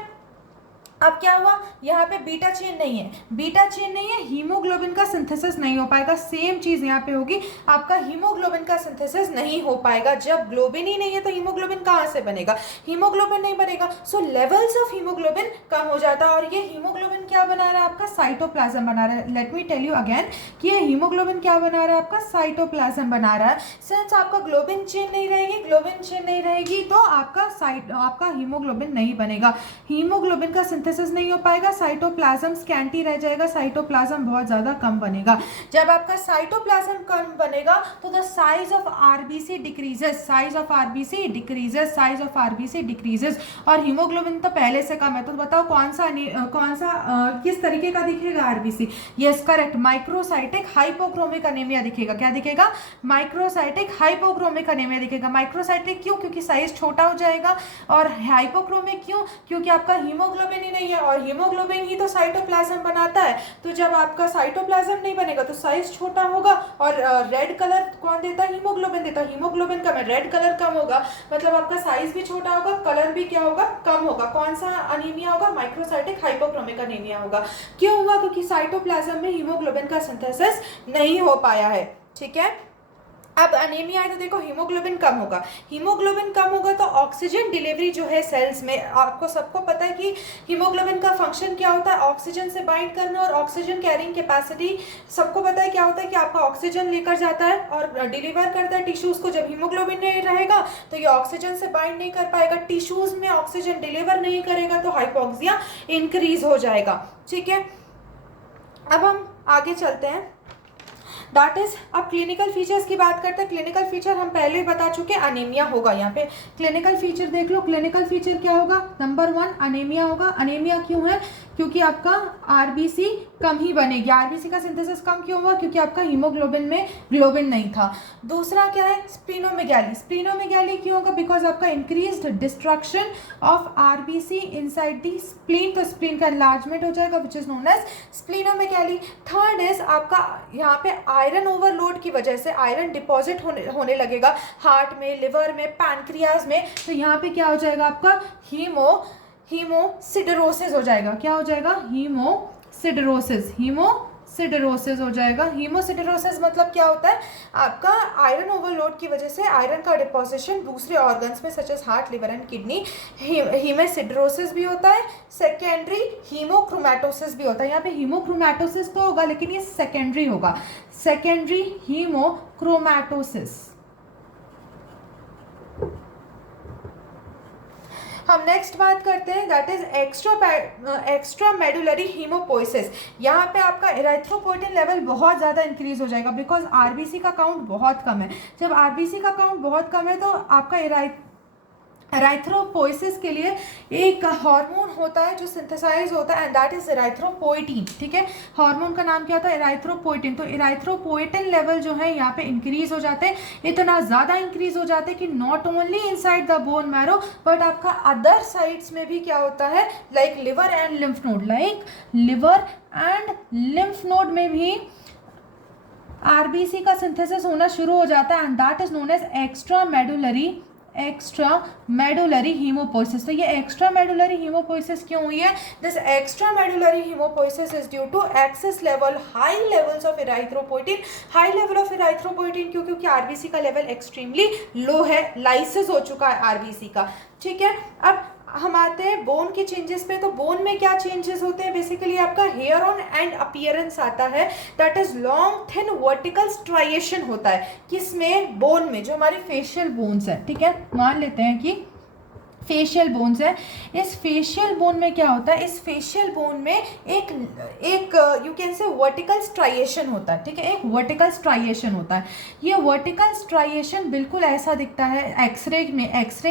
अब क्या हुआ, यहाँ पे बीटा चेन नहीं है, बीटा चेन नहीं है, हीमोग्लोबिन का सिंथेसिस नहीं हो पाएगा। सेम चीज़ यहाँ पे होगी, आपका हीमोग्लोबिन का सिंथेसिस नहीं हो पाएगा। जब ग्लोबिन ही नहीं है तो हीमोग्लोबिन कहाँ से बनेगा, हीमोग्लोबिन नहीं बनेगा। सो लेवल्स ऑफ हीमोग्लोबिन कम हो जाता है। और ये हीमोग्लोबिन क्या बना रहा है, आपका साइटोप्लाज्म बना रहा है। Let me tell you again कि ये हीमोग्लोबिन क्या बना रहा है, आपका साइटोप्लाज्म बना रहा है। सिंस आपका ग्लोबिन चेन नहीं रहेगी, ग्लोबिन चेन नहीं रहेगी तो आपका हीमोग्लोबिन नहीं बनेगा, हीमोग्लोबिन का सिंथेसिस नहीं हो पाएगा, साइटोप्लाज्म स्कैंटी रह जाएगा, साइटोप्लाज्म बहुत ज्यादा कम बनेगा। जब आपका साइटोप्लाज्म कम बनेगा तो the size of RBC decreases, size of RBC decreases, size of RBC decreases. और हीमोग्लोबिन तो पहले से कम है, तो बताओ कौन सा किस तरीके का दिखेगा RBC, yes correct, microcytic hypochromic anaemia दिखेगा। क्या दिखेगा, माइक्रोसाइटिक हाइपोक्रोमिक अनीमिया दिखेगा। माइक्रोसाइटिक क्यों, क्योंकि साइज छोटा हो जाएगा। और हाइपोक्रोमिक क्यों, क्योंकि आपका हीमोग्लोबिन ही नहीं है, और हीमोग्लोबिन ही तो साइटोप्लाज्म बनाता है। तो जब आपका साइटोप्लाज्म नहीं बनेगा तो साइज छोटा होगा। और रेड कलर कौन देता है, हीमोग्लोबिन देता है। हीमोग्लोबिन कम है, रेड कलर कम होगा, मतलब आपका साइज भी छोटा होगा, कलर भी क्या होगा, कम होगा। कौन सा अनीमिया होगा, माइक्रोसाइटिक हाइपोक्रोमिक अनीमिया होगा। क्यों हुआ, क्योंकि साइटोप्लाज्म में हीमोग्लोबिन का सिंथेसिस नहीं हो पाया है, ठीक है। अब अनीमिया है तो देखो हीमोग्लोबिन कम होगा, हीमोग्लोबिन कम होगा तो ऑक्सीजन डिलीवरी जो है सेल्स में, आपको सबको पता है कि हीमोग्लोबिन का फंक्शन क्या होता है, ऑक्सीजन से बाइंड करना और ऑक्सीजन कैरिंग कैपेसिटी सबको पता है क्या होता है कि आपका ऑक्सीजन लेकर जाता है और डिलीवर करता है टिश्यूज को। जब हीमोग्लोबिन नहीं रहेगा तो ये ऑक्सीजन से बाइंड नहीं कर पाएगा, टिश्यूज में ऑक्सीजन डिलीवर नहीं करेगा तो हाइपोक्सिया इंक्रीज हो जाएगा। ठीक है, अब हम आगे चलते हैं, दैट इज अब क्लिनिकल फीचर्स की बात करते हैं। क्लिनिकल फीचर हम पहले ही बता चुके, अनीमिया होगा। यहाँ पे क्लिनिकल फीचर देख लो, क्लिनिकल फीचर क्या होगा, नंबर 1 अनीमिया होगा। अनीमिया क्यों है, क्योंकि आपका आरबीसी कम ही बनेगी। आरबीसी का सिंथेसिस कम क्यों हुआ, क्योंकि आपका हीमोग्लोबिन में ग्लोबिन नहीं था। दूसरा क्या है, स्प्लीनोमेगैली। स्प्लीनोमेगैली क्यों होगा, बिकॉज आपका increased destruction of RBC inside the spleen, तो स्प्लीन का एनलार्जमेंट हो जाएगा which is known as splenomegaly. Third is आपका यहाँ पे आयरन ओवरलोड की वजह से आयरन डिपॉजिट होने लगेगा हार्ट में, लिवर में, पैनक्रियाज में, तो यहाँ पे क्या हो जाएगा आपका हीमोसिडरोसिस हो जाएगा। क्या हो जाएगा, हीमोसिडरोसिस हो जाएगा। हीमोसिडरोसिस मतलब क्या होता है, आपका आयरन ओवरलोड की वजह से आयरन का डिपोजिशन दूसरे ऑर्गन्स में such as heart, liver and kidney, haemosiderosis भी होता है। सेकेंडरी हीमोक्रोमैटोसिस भी होता है। यहाँ पे हीमोक्रोमैटोसिस तो होगा लेकिन ये सेकेंडरी होगा, सेकेंडरी हीमोक्रोमैटोसिस। हम नेक्स्ट बात करते हैं, that is extra medullary haemopoiesis. यहाँ पे आपका इरेथ्रोपोइटिन लेवल बहुत ज़्यादा इंक्रीज हो जाएगा, बिकॉज आरबीसी का काउंट बहुत कम है। जब आरबीसी का काउंट बहुत कम है तो आपका इरेथ्रोपोइसिस के लिए एक हार्मोन होता है जो सिंथेसाइज होता है, एंड दैट इज इरेथ्रोपोइटिन। ठीक है, हार्मोन का नाम क्या होता है, इरेथ्रोपोइटिन। तो इरेथ्रोपोइटिन लेवल जो है यहाँ पे इंक्रीज हो जाते हैं, इतना ज़्यादा इंक्रीज हो जाते हैं कि not only inside the bone marrow but आपका अदर साइड्स में भी क्या होता है, like liver and lymph node में भी आरबीसी का सिंथेसिस होना शुरू हो जाता है, and that is known as extra medullary haemopoiesis. तो ये एक्स्ट्रा मेडुलरी हीमोपोइसिस क्यों हुई है, this extra medullary haemopoiesis is due to excess level, high levels of erythropoietin. High level of erythropoietin क्यों, क्योंकि आरबीसी का लेवल एक्सट्रीमली लो है, lysis हो चुका है आरबीसी का। ठीक है, अब हम आते हैं बोन के चेंजेस पे। तो बोन में क्या चेंजेस होते हैं, बेसिकली आपका हेयर ऑन एंड अपीयरेंस आता है, that is long thin vertical striation होता है। किसमें, बोन में, जो हमारी फेशियल बोन्स है। ठीक है, मान लेते हैं कि फेशियल बोन्स है, इस फेशियल बोन में क्या होता है, इस फेशियल बोन में एक you can say vertical striation होता है। ठीक है, एक वर्टिकल स्ट्राइएशन होता है। ये वर्टिकल स्ट्राइएशन बिल्कुल ऐसा दिखता है एक्सरे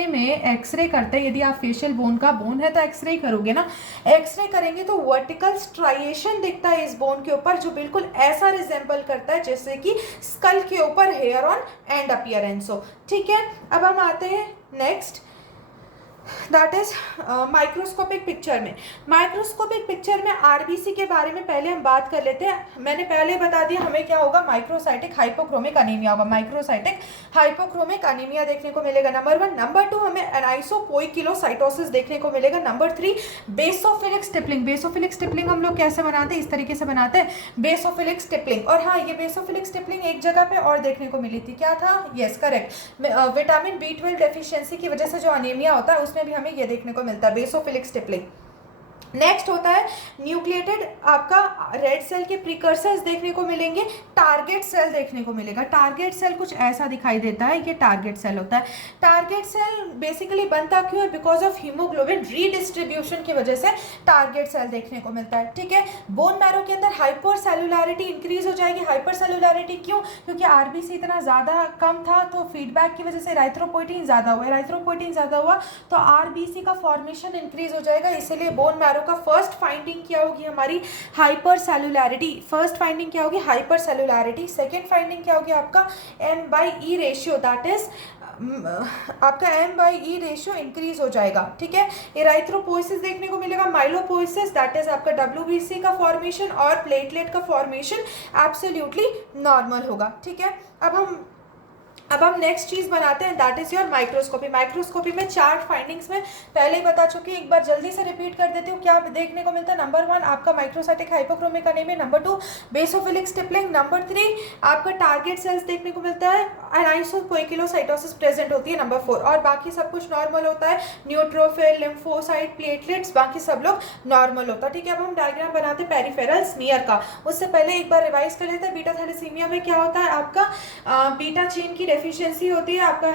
में एक्सरे करते हैं, यदि आप फेशियल बोन है तो एक्सरे करोगे ना, एक्सरे करेंगे तो वर्टिकल स्ट्राइएशन दिखता है इस बोन के ऊपर, जो बिल्कुल ऐसा रिजेंबल करता है जैसे कि स्कल के ऊपर हेयर ऑन एंड अपीयरेंस हो। ठीक है, अब हम आते हैं next, that is microscopic picture में। माइक्रोस्कोपिक पिक्चर में आरबीसी के बारे में पहले हम बात कर लेते हैं। मैंने पहले बता दिया हमें क्या होगा, माइक्रोसाइटिक हाइपोक्रोमिक अनीमिया होगा। माइक्रोसाइटिक हाइपोक्रोमिक अनीमिया देखने को मिलेगा, नंबर 1। नंबर 2 हमें एनाइसोपोइकिलोसाइटोसिस देखने को मिलेगा। Number 3 basophilic stippling. Basophilic stippling हम लोग कैसे बनाते हैं, इस तरीके से बनाते हैं बेसोफिलिक स्टिपलिंग। और हाँ, ये बेसोफिलिक स्टिपलिंग एक जगह पे और देखने को मिली थी, क्या था, yes correct, vitamin B12 deficiency की वजह से जो अनीमिया होता है उसमें भी हमें ये देखने को मिलता है, बेसोफिलिक स्टिपलिंग। नेक्स्ट होता है न्यूक्लिएटेड, आपका रेड सेल के प्रिकर्सर्स देखने को मिलेंगे, टारगेट सेल देखने को मिलेगा। टारगेट सेल कुछ ऐसा दिखाई देता है, ये टारगेट सेल होता है। टारगेट सेल बेसिकली बनता क्यों है, बिकॉज ऑफ हीमोग्लोबिन रीडिस्ट्रीब्यूशन की वजह से टारगेट सेल देखने को मिलता है। ठीक है, बोन मैरो के अंदर हाइपर सेलुलरिटी इंक्रीज हो जाएगी। हाइपर सेलुलरिटी क्यों, क्योंकि आरबीसी इतना ज़्यादा कम था तो फीडबैक की वजह से इराइथ्रोपोइटिन ज़्यादा हुआ। इराइथ्रोपोइटिन ज़्यादा हुआ तो आरबीसी का फॉर्मेशन इंक्रीज हो जाएगा, इसीलिए बोन मैरो का फर्स्ट फाइंडिंग क्या होगी, हमारी हाइपर सेलुलरिटी। फर्स्ट फाइंडिंग क्या होगी, हाइपर सेलुलरिटी। सेकेंड फाइंडिंग क्या होगी, आपका M/E रेशियो, दैट इज आपका M/E रेशियो इंक्रीज हो जाएगा। ठीक है, इराइथ्रोपोइसिस देखने को मिलेगा। माइलोपोइसिस दैट इज आपका WBC का फॉर्मेशन और प्लेटलेट का फॉर्मेशन एब्सोल्युटली नॉर्मल होगा। ठीक है, अब हम अब हम नेक्स्ट चीज़ बनाते हैं, that is your microscopy. Microscopy में 4 फाइंडिंग्स में पहले ही बता चुकी, एक बार जल्दी से रिपीट कर देती हूँ। क्या देखने को मिलता है? नंबर 1 आपका microcytic hypochromic anaemia, number 2 basophilic stippling, number 3 आपका टारगेट सेल्स देखने को मिलता है, एनाइसोपोइकिलोसाइटोसिस प्रेजेंट होती है, नंबर 4, और बाकी सब कुछ नॉर्मल होता है, न्यूट्रोफिल, लिम्फोसाइट, प्लेटलेट्स, बाकी सब लोग नॉर्मल होता है। ठीक है, अब हम डायग्राम बनाते हैं पेरिफेरल स्मीयर का। उससे पहले एक बार रिवाइज कर लेते हैं। बीटा थैलेसीमिया में क्या होता है? आपका बीटा चेन की डेफिशिएंसी होती है। आपका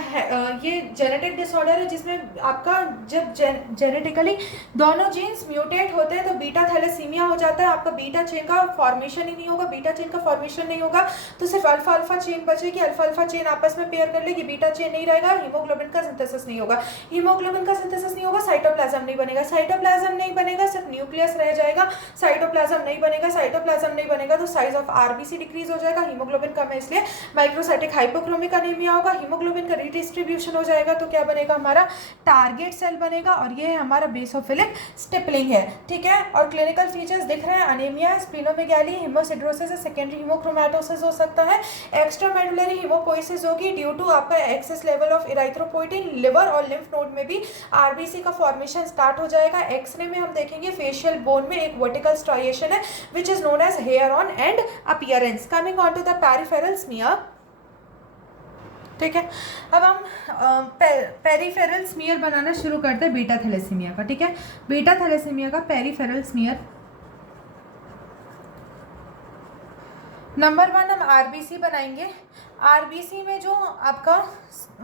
ये जेनेटिक डिसऑर्डर है जिसमें आपका जब जेनेटिकली दोनों जीन्स म्यूटेट होते हैं तो बीटा थैलेसीमिया हो जाता है। आपका बीटा चेन का फॉर्मेशन ही नहीं होगा। बीटा चेन का फॉर्मेशन नहीं होगा तो सिर्फ अल्फा अल्फा चेन बचेगी। अल्फा अल्फा चेन आपस में पेयर कर लेगी, बीटा चेन नहीं रहेगा, हीमोग्लोबिन का सिंथेसिस नहीं होगा। हीमोग्लोबिन का सिंथेसिस नहीं होगा, साइटोप्लाज्म नहीं बनेगा। साइटोप्लाज्म नहीं बनेगा, सिर्फ न्यूक्लियस रह जाएगा। साइटोप्लाज्म नहीं बनेगा, साइटोप्लाज्म नहीं बनेगा तो साइज ऑफ आरबीसी डिक्रीज हो जाएगा। हीमोग्लोबिन कम है इसलिए माइक्रोसाइटिक हाइपोक्रोमिक एनीमिया होगा। हीमोग्लोबिन का रीडिस्ट्रीब्यूशन हो जाएगा तो क्या बनेगा? हमारा टारगेट सेल बनेगा, और ये हमारा बेसोफिलिक स्टिपलिंग है। ठीक है, और क्लिनिकल फीचर्स दिख रहे हैं, अनीमिया, स्प्लीनोमेगाली, हिमोसिड्रोसिस, सेकेंडरी हीमोक्रोमैटोसिस हो सकता है, एक्स्ट्रामेडुलरी हीमोपोइसिस होगी ड्यू टू आपका एक्सेस लेवल ऑफ इराइथ्रोपोइटिन। लिवर और लिम्फ नोड में भी आरबीसी का फॉर्मेशन स्टार्ट हो जाएगा। एक्सरे में हम देखेंगे फेशियल बोन में एक वर्टिकल स्ट्राइएशन है which is known as hair on end appearance. Coming on to the peripheral smear. ठीक है, अब हम पेरिफेरल स्मीयर बनाना शुरू करते हैं बीटा थैलेसीमिया का। ठीक है, बीटा थैलेसीमिया का पेरिफेरल स्मीयर, नंबर 1 हम आरबीसी बनाएंगे। आरबीसी में जो आपका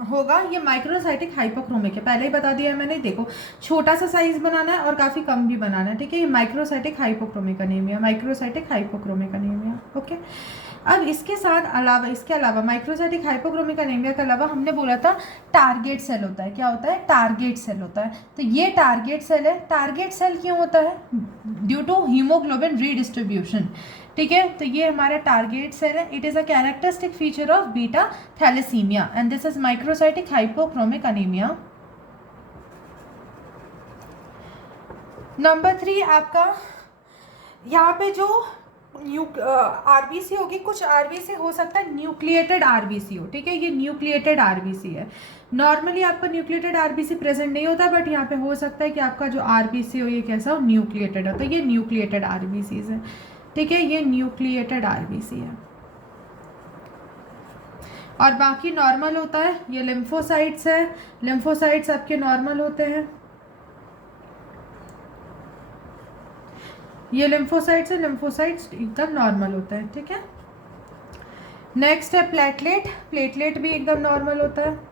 होगा ये माइक्रोसाइटिक हाइपोक्रोमिक है, पहले ही बता दिया है मैंने। देखो, छोटा सा साइज बनाना है और काफ़ी कम भी बनाना है। ठीक है, ये microcytic hypochromic anaemia, microcytic hypochromic anaemia. Okay, अब इसके अलावा माइक्रोसाइटिक हाइपोक्रोमिक एनीमिया के अलावा हमने बोला था टारगेट सेल होता है। क्या होता है? टारगेट सेल होता है। तो ये टारगेट सेल है। टारगेट सेल क्यों होता है? Due to haemoglobin redistribution. ठीक है, तो ये हमारा टारगेट सेल है। It is a characteristic feature of beta thalassaemia and this is microcytic hypochromic anaemia. Number 3 आपका यहाँ पे जो आरबीसी होगी, कुछ आरबीसी हो सकता है न्यूक्लिएटेड आरबीसी हो। ठीक है, ये न्यूक्लिएटेड आरबीसी है। नॉर्मली आपका न्यूक्लिएटेड आरबीसी प्रेजेंट नहीं होता, बट यहाँ पे हो सकता है कि आपका जो आरबीसी हो ये कैसा हो? न्यूक्लिएटेड हो। तो ये न्यूक्लिएटेड आरबीसीज है। ठीक है, ये न्यूक्लिएटेड आरबीसी है और बाकी नॉर्मल होता है। ये लिम्फोसाइट्स है, लिम्फोसाइट्स आपके नॉर्मल होते हैं। ये लिम्फोसाइट्स है, लिम्फोसाइट्स एकदम नॉर्मल होता है। ठीक है, नेक्स्ट है प्लेटलेट। प्लेटलेट भी एकदम नॉर्मल होता है।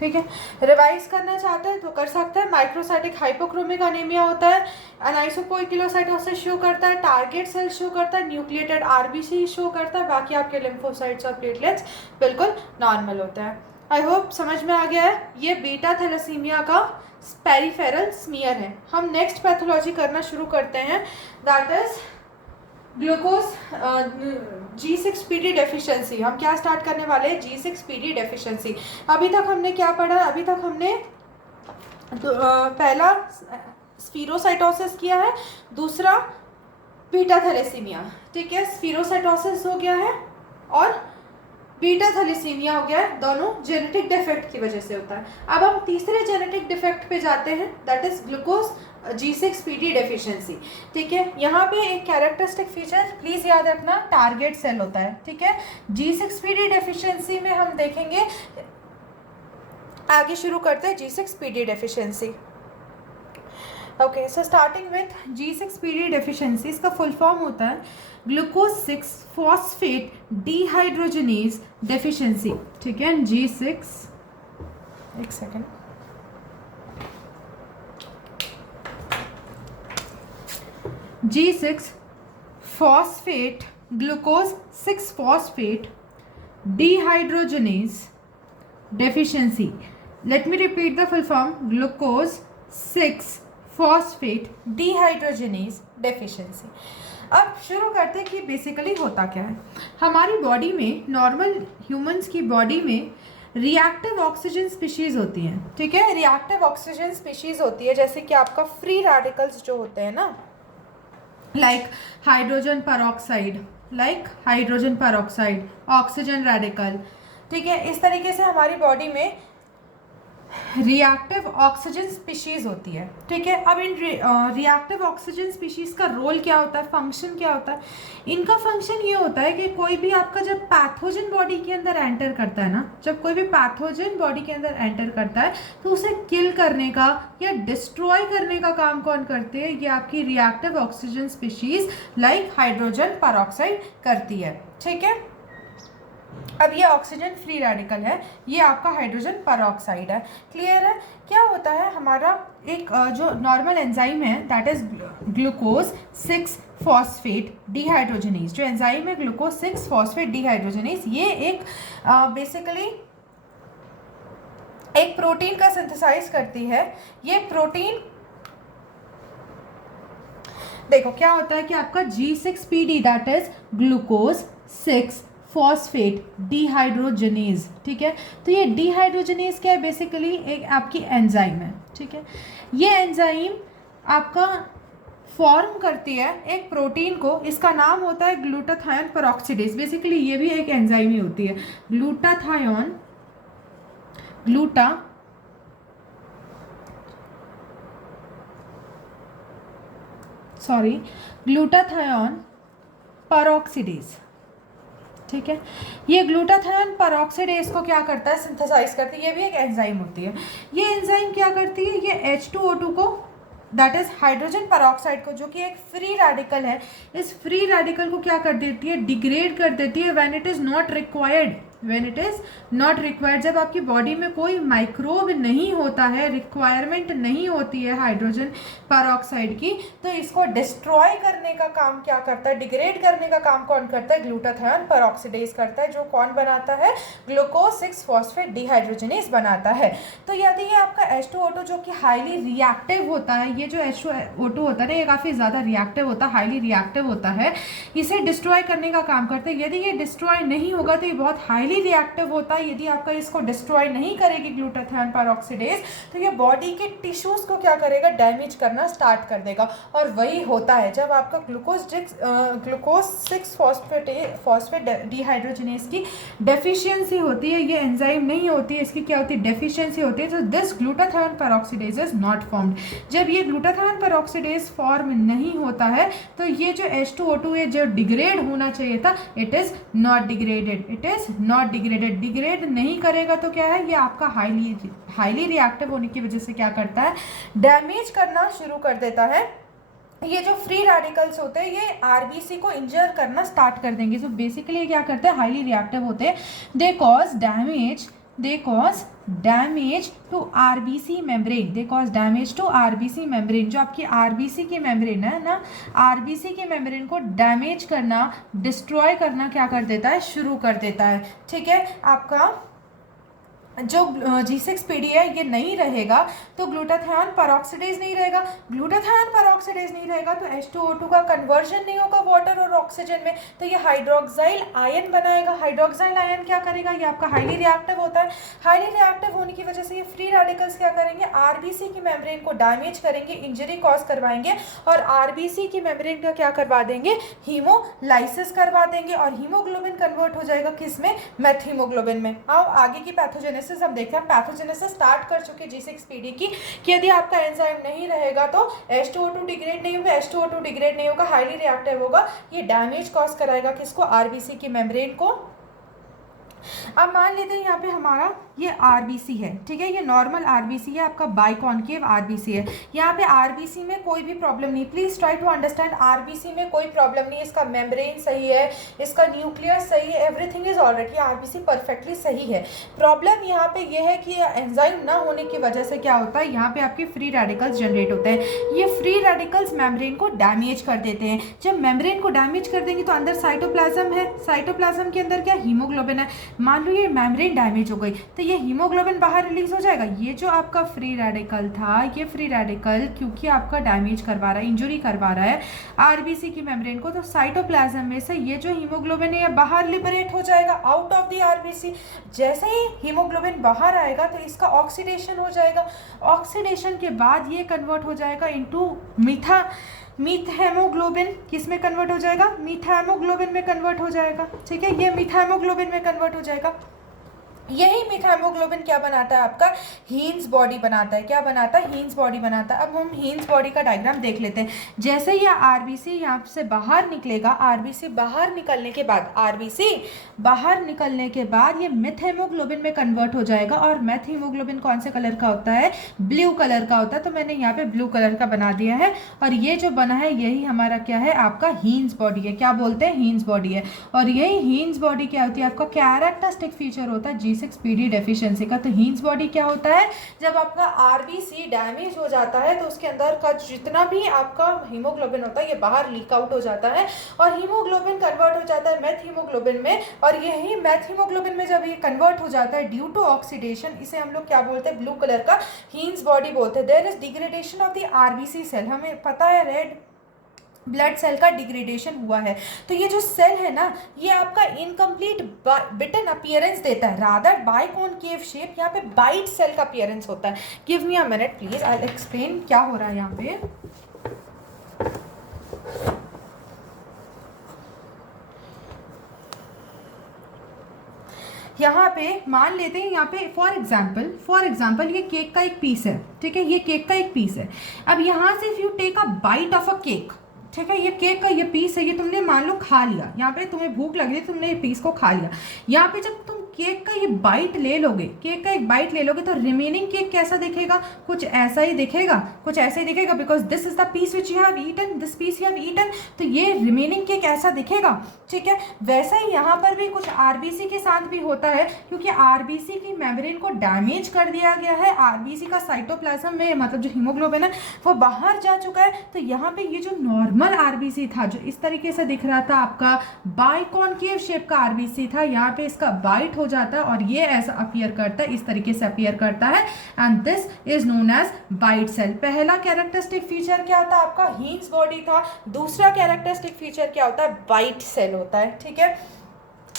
ठीक है, रिवाइज करना चाहते हैं तो कर सकते हैं। माइक्रोसाइटिक हाइपोक्रोमिक एनीमिया होता है, एनाइसोपोइकिलोसाइटोसिस शो करता है, टारगेट सेल शो करता है, न्यूक्लिएटेड आरबीसी शो करता है, बाकी आपके लिम्फोसाइट्स और प्लेटलेट्स बिल्कुल नॉर्मल होता है। आई होप समझ में आ गया है। ये बीटा थैलेसीमिया का पेरिफेरल स्मीयर है। हम नेक्स्ट पैथोलॉजी करना शुरू करते हैं, that is glucose G6PD deficiency. हम क्या स्टार्ट करने वाले हैं? G6PD deficiency. अभी तक हमने क्या पढ़ा? अभी तक हमने पहला स्फीरोसाइटोसिस किया है, दूसरा बीटा थैलेसीमिया। ठीक है, स्फीरोसाइटोसिस हो गया है और बीटा थैलेसीमिया हो गया है, दोनों जेनेटिक डिफेक्ट की वजह से होता है। अब हम तीसरे जेनेटिक डिफेक्ट पे जाते हैं, that is glucose G6PD deficiency. ठीक है, यहाँ पे एक कैरेक्टरिस्टिक फीचर प्लीज याद रखना, टारगेट सेल होता है। ठीक है, G6PD डेफिशिएंसी में हम देखेंगे, आगे शुरू करते हैं G6PD deficiency. Okay, so starting with G6PD deficiency, इसका फुल फॉर्म होता है ग्लूकोज 6 फॉस्फेट डिहाइड्रोजनेज डेफिशिएंसी। ठीक है, G6, एक second, G6 phosphate glucose 6 phosphate dehydrogenase deficiency. Let me repeat the full form, glucose 6 phosphate dehydrogenase deficiency. अब शुरू करते हैं कि बेसिकली होता क्या है। हमारी बॉडी में, नॉर्मल ह्यूमंस की बॉडी में रिएक्टिव ऑक्सीजन स्पीशीज होती हैं। ठीक है, रिएक्टिव ऑक्सीजन स्पीशीज होती है जैसे कि आपका फ्री रेडिकल्स जो होते हैं ना, like hydrogen peroxide, like hydrogen peroxide, oxygen radical, ठीक है। इस तरीके से हमारी बॉडी में रिएक्टिव ऑक्सीजन स्पीशीज होती है, ठीक है। अब इन रिएक्टिव ऑक्सीजन स्पीशीज का रोल क्या होता है, फंक्शन क्या होता है? इनका फंक्शन ये होता है कि कोई भी आपका जब पैथोजन बॉडी के अंदर एंटर करता है ना, जब कोई भी पैथोजन बॉडी के अंदर एंटर करता है तो उसे किल करने का या डिस्ट्रॉय करने का काम कौन करते हैं? ये आपकी reactive oxygen species like hydrogen peroxide करती है, ठीक है। अब ये ऑक्सीजन फ्री रेडिकल है, ये आपका हाइड्रोजन पेरोक्साइड है। क्लियर है? क्या होता है हमारा एक जो नॉर्मल एंजाइम है that is glucose 6 phosphate dehydrogenase, जो एंजाइम है ग्लूकोज 6 फॉस्फेट डिहाइड्रोजनेज, ये एक बेसिकली एक प्रोटीन का सिंथेसाइज करती है। ये प्रोटीन देखो क्या होता है कि आपका G6PD that is glucose 6 phosphate dehydrogenase, ठीक है। तो ये डिहाइड्रोजनेज क्या है? बेसिकली एक आपकी एंजाइम है, ठीक है। ये एंजाइम आपका फॉर्म करती है एक प्रोटीन को, इसका नाम होता है ग्लूटाथायोन पेरोक्सीडेज। बेसिकली ये भी एक एंजाइम ही होती है, ग्लूटाथायोन पेरोक्सीडेज, ठीक है। ये ग्लूटाथायोन पेरोक्सीडेज को क्या करता है? सिंथेसाइज करती है। ये भी एक एंजाइम होती है। ये एंजाइम क्या करती है? ये H2O2 को दैट इज हाइड्रोजन पेरोक्साइड को, जो कि एक फ्री रेडिकल है, इस फ्री रेडिकल को क्या कर देती है? डिग्रेड कर देती है when it is not required. When it is not required, जब आपकी बॉडी में कोई माइक्रोब नहीं होता है, रिक्वायरमेंट नहीं होती है हाइड्रोजन पेरोक्साइड की, तो इसको डिस्ट्रॉय करने का काम क्या करता है? डिग्रेड करने का काम कौन करता है? ग्लूटाथायोन पेरोक्सीडेज करता है, जो कौन बनाता है? ग्लूकोज 6 फॉस्फेट डिहाइड्रोजनेज बनाता है। तो यदि ये आपका H2O2 जो कि हाईली रिएक्टिव होता है, ये जो H2O2 होता है ना, ये काफ़ी ज़्यादा रिएक्टिव होता है, हाईली रिएक्टिव होता है, इसे डिस्ट्रॉय करने का काम करता है। यदि ये डिस्ट्रॉय नहीं होगा तो ये बहुत हाईली रिएक्टिव होता है। यदि आपका इसको डिस्ट्रॉय नहीं करेगी ग्लूटाथायोन पेरोक्सीडेज, तो ये बॉडी के टिश्यूज को क्या करेगा? डैमेज करना स्टार्ट कर देगा। और वही होता है जब आपका ग्लूकोज 6 फॉस्फेट डिहाइड्रोजनेज की डेफिशिएंसी होती है, ये एंजाइम नहीं होती है, इसकी क्या होती है? डेफिशिएंसी होती है। तो this glutathione peroxidase is not formed. जब ये ग्लूटाथायोन पेरोक्सीडेज फॉर्म नहीं होता है तो ये जो H2O2 है, जो डिग्रेड होना चाहिए था, it is not degraded, it is not degraded. Degrade नहीं करेगा तो क्या है? ये आपका हाईली रिएक्टिव होने की वजह से क्या करता है? डैमेज करना शुरू कर देता है। ये जो फ्री रेडिकल्स होते हैं ये आरबीसी को इंजर करना स्टार्ट कर देंगे। सो बेसिकली ये क्या करते हैं? हाईली रिएक्टिव होते हैं। They cause damage to RBC membrane, they cause damage to RBC membrane. जो आपकी आरबीसी की मेम्ब्रेन है ना, आरबीसी की मेम्ब्रेन को डैमेज करना, डिस्ट्रॉय करना क्या कर देता है? शुरू कर देता है, ठीक है। आपका जो G6PD है ये नहीं रहेगा तो ग्लूटाथायोन पेरोक्सीडेज नहीं रहेगा। ग्लूटाथायोन पेरोक्सीडेज नहीं रहेगा तो H2O2 का कन्वर्जन नहीं होगा वाटर और ऑक्सीजन में, तो ये हाइड्रोक्साइल आयन बनाएगा। हाइड्रोक्साइल आयन क्या करेगा? ये आपका हाईली रिएक्टिव होता है। हाईली रिएक्टिव होने की वजह से ये फ्री रेडिकल्स क्या करेंगे? आरबीसी की मेम्ब्रेन को डैमेज करेंगे, इंजरी कॉज करवाएंगे और आरबीसी की मेम्ब्रेन का क्या करवा देंगे? हीमोलाइसिस करवा देंगे और हीमोग्लोबिन कन्वर्ट हो जाएगा किस में? मेथहीमोग्लोबिन में। आओ आगे की पैथोजेनेसिस हम देखते हैं। पैथोजेनेसिस स्टार्ट कर चुके G6PD की कि यदि आपका एंजाइम नहीं रहेगा तो H2O2 डिग्रेड नहीं होगा, H2O2 डिग्रेड नहीं होगा, हाईली रिएक्टिव होगा, ये डैमेज कॉज कराएगा किसको? आरबीसी की मेम्ब्रेन को। अब मान लेते हैं यहाँ पे हमारा ये आरबीसी है, ठीक है, ये नॉर्मल आरबीसी है, आपका बाइकॉन्केव आरबीसी है। यहाँ पे आरबीसी में कोई भी प्रॉब्लम नहीं, please try to understand. RBC में कोई प्रॉब्लम नहीं, इसका मेम्ब्रेन सही है, इसका न्यूक्लियस सही है, एवरीथिंग इज ऑलराइट, ये आरबीसी परफेक्टली सही है। प्रॉब्लम यहाँ पे ये है कि एंजाइम ना होने की वजह से क्या होता है? यहाँ पे आपके फ्री रेडिकल्स जनरेट होते हैं। ये फ्री रेडिकल्स मेम्ब्रेन को डैमेज कर देते हैं। जब मेम्ब्रेन को डैमेज कर देंगे तो अंदर साइटोप्लाज्म है, साइटोप्लाज्म के अंदर क्या? हीमोग्लोबिन है। मान लो ये मेम्ब्रेन डैमेज हो गई तो तो ये हीमोग्लोबिन बाहर रिलीज हो जाएगा। ये जो आपका फ्री रेडिकल था, ये फ्री रेडिकल क्योंकि आपका डैमेज करवा रहा है, इंजुरी करवा रहा है आरबीसी की मेम्ब्रेन को, तो साइटोप्लाज्म में से ये जो हीमोग्लोबिन है ये बाहर लिबरेट हो जाएगा आउट ऑफ द आरबीसी। जैसे ही हीमोग्लोबिन बाहर आएगा तो इसका ऑक्सीडेशन हो जाएगा। ऑक्सीडेशन के बाद ये कन्वर्ट हो जाएगा इनटू मीथहेमोग्लोबिन। किस में कन्वर्ट हो जाएगा? मीथहेमोग्लोबिन में कन्वर्ट हो जाएगा। ठीक है, ये मीथहेमोग्लोबिन में कन्वर्ट हो जाएगा। यही मीथहेमोग्लोबिन क्या बनाता है? आपका हीन्स बॉडी बनाता है। क्या बनाता है? हीन्स बॉडी बनाता है। अब हम हीन्स बॉडी का डायग्राम देख लेते हैं। जैसे ये आरबीसी यहाँ से बाहर निकलेगा, आरबीसी बाहर निकलने के बाद ये मेथहेमोग्लोबिन में कन्वर्ट हो जाएगा। और मेथहीमोग्लोबिन कौन से कलर का होता है? ब्लू कलर का होता है। तो मैंने यहाँ पे ब्लू कलर का बना दिया है। और ये जो बना है यही हमारा क्या है? आपका हीन्स बॉडी है। क्या बोलते हैं? हीन्स बॉडी है। और यही हीन्स बॉडी क्या होती है? आपका कैरेक्टरिस्टिक फीचर होता है G6PD डेफिशिएंसी का। तो हीन्स बॉडी क्या होता है? जब आपका आरबीसी डैमेज हो जाता है तो उसके अंदर का जितना भी आपका हीमोग्लोबिन होता है ये बाहर लीक आउट हो जाता है और हीमोग्लोबिन कन्वर्ट हो जाता है मेथ हीमोग्लोबिन में। और यही मेथ हीमोग्लोबिन में जब ये कन्वर्ट हो जाता है ड्यू टू ऑक्सीडेशन, इसे हम लोग क्या बोलते हैं? ब्लू कलर का हीन्स बॉडी बोलते हैं। There is degradation of the RBC cell. हमें पता है रेड ब्लड सेल का डिग्रेडेशन हुआ है। तो ये जो सेल है ना, ये आपका इनकम्प्लीट बिटन अपीयरेंस देता है, रादर बाइकॉनकेव शेप। यहाँ पे बाइट सेल का अपीयरेंस होता है। Give me a minute please, I will explain क्या हो रहा है यहाँ पे। यहाँ पे मान लेते हैं, यहाँ पे फॉर एग्जाम्पल ये केक का एक पीस है। ठीक है, ये केक का एक पीस है। अब यहाँ से if you take a bite of a cake, ठीक है, ये केक का ये पीस है, ये तुमने मान लो खा लिया। यहाँ पे तुम्हें भूख लग रही है, तुमने ये पीस को खा लिया। यहाँ पे जब तुम केक का ये बाइट ले लोगे, केक का एक बाइट ले लोगे, तो रिमेनिंग केक कैसा दिखेगा? कुछ ऐसा ही दिखेगा, because this is the piece which you have eaten, this piece you have eaten. तो ये रिमेनिंग केक ऐसा दिखेगा। ठीक है, वैसा ही यहाँ पर भी कुछ आरबीसी के साथ भी होता है, क्योंकि आरबीसी की मेम्ब्रेन को डैमेज कर दिया गया है। आरबीसी का साइटोप्लाज्म में मतलब जो हीमोग्लोबिन है वो बाहर जा चुका है। तो यहाँ पे ये जो नॉर्मल आरबीसी था, जो इस तरीके से दिख रहा था, आपका बाइकॉनकेव शेप का आरबीसी था, यहाँ पे इसका बाइट हो जाता है और ये ऐसा अपीयर करता है, इस तरीके से अपीयर करता है। And this is known as bite cell. पहला कैरेक्टरिस्टिक फीचर क्या होता है? आपका हीन्स बॉडी था। दूसरा कैरेक्टरिस्टिक फीचर क्या होता है? बाइट सेल होता है। ठीक है,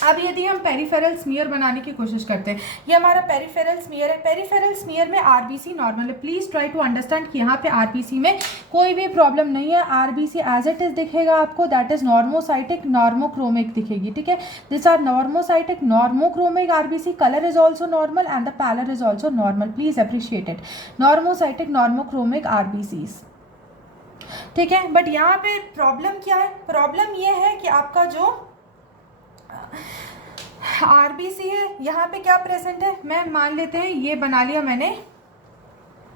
अब यदि हम पेरिफेरल स्मीयर बनाने की कोशिश करते हैं, ये हमारा पेरिफेरल स्मीयर है। पेरिफेरल स्मीयर में आरबीसी नॉर्मल है। प्लीज ट्राई टू अंडरस्टैंड कि यहाँ पे आरबीसी में कोई भी प्रॉब्लम नहीं है। आरबीसी एज इट इज दिखेगा आपको, दैट इज नॉर्मोसाइटिक नॉर्मोक्रोमिक दिखेगी। ठीक है, this are normocytic normochromic RBC. Colour is also normal and the pallor is also normal. Please appreciate it. Normocytic normochromic RBCs. ठीक है, बट यहाँ पे प्रॉब्लम क्या है? प्रॉब्लम ये है कि आपका जो आरबीसी है यहाँ पे क्या प्रेजेंट है? मैं मान लेते हैं ये बना लिया मैंने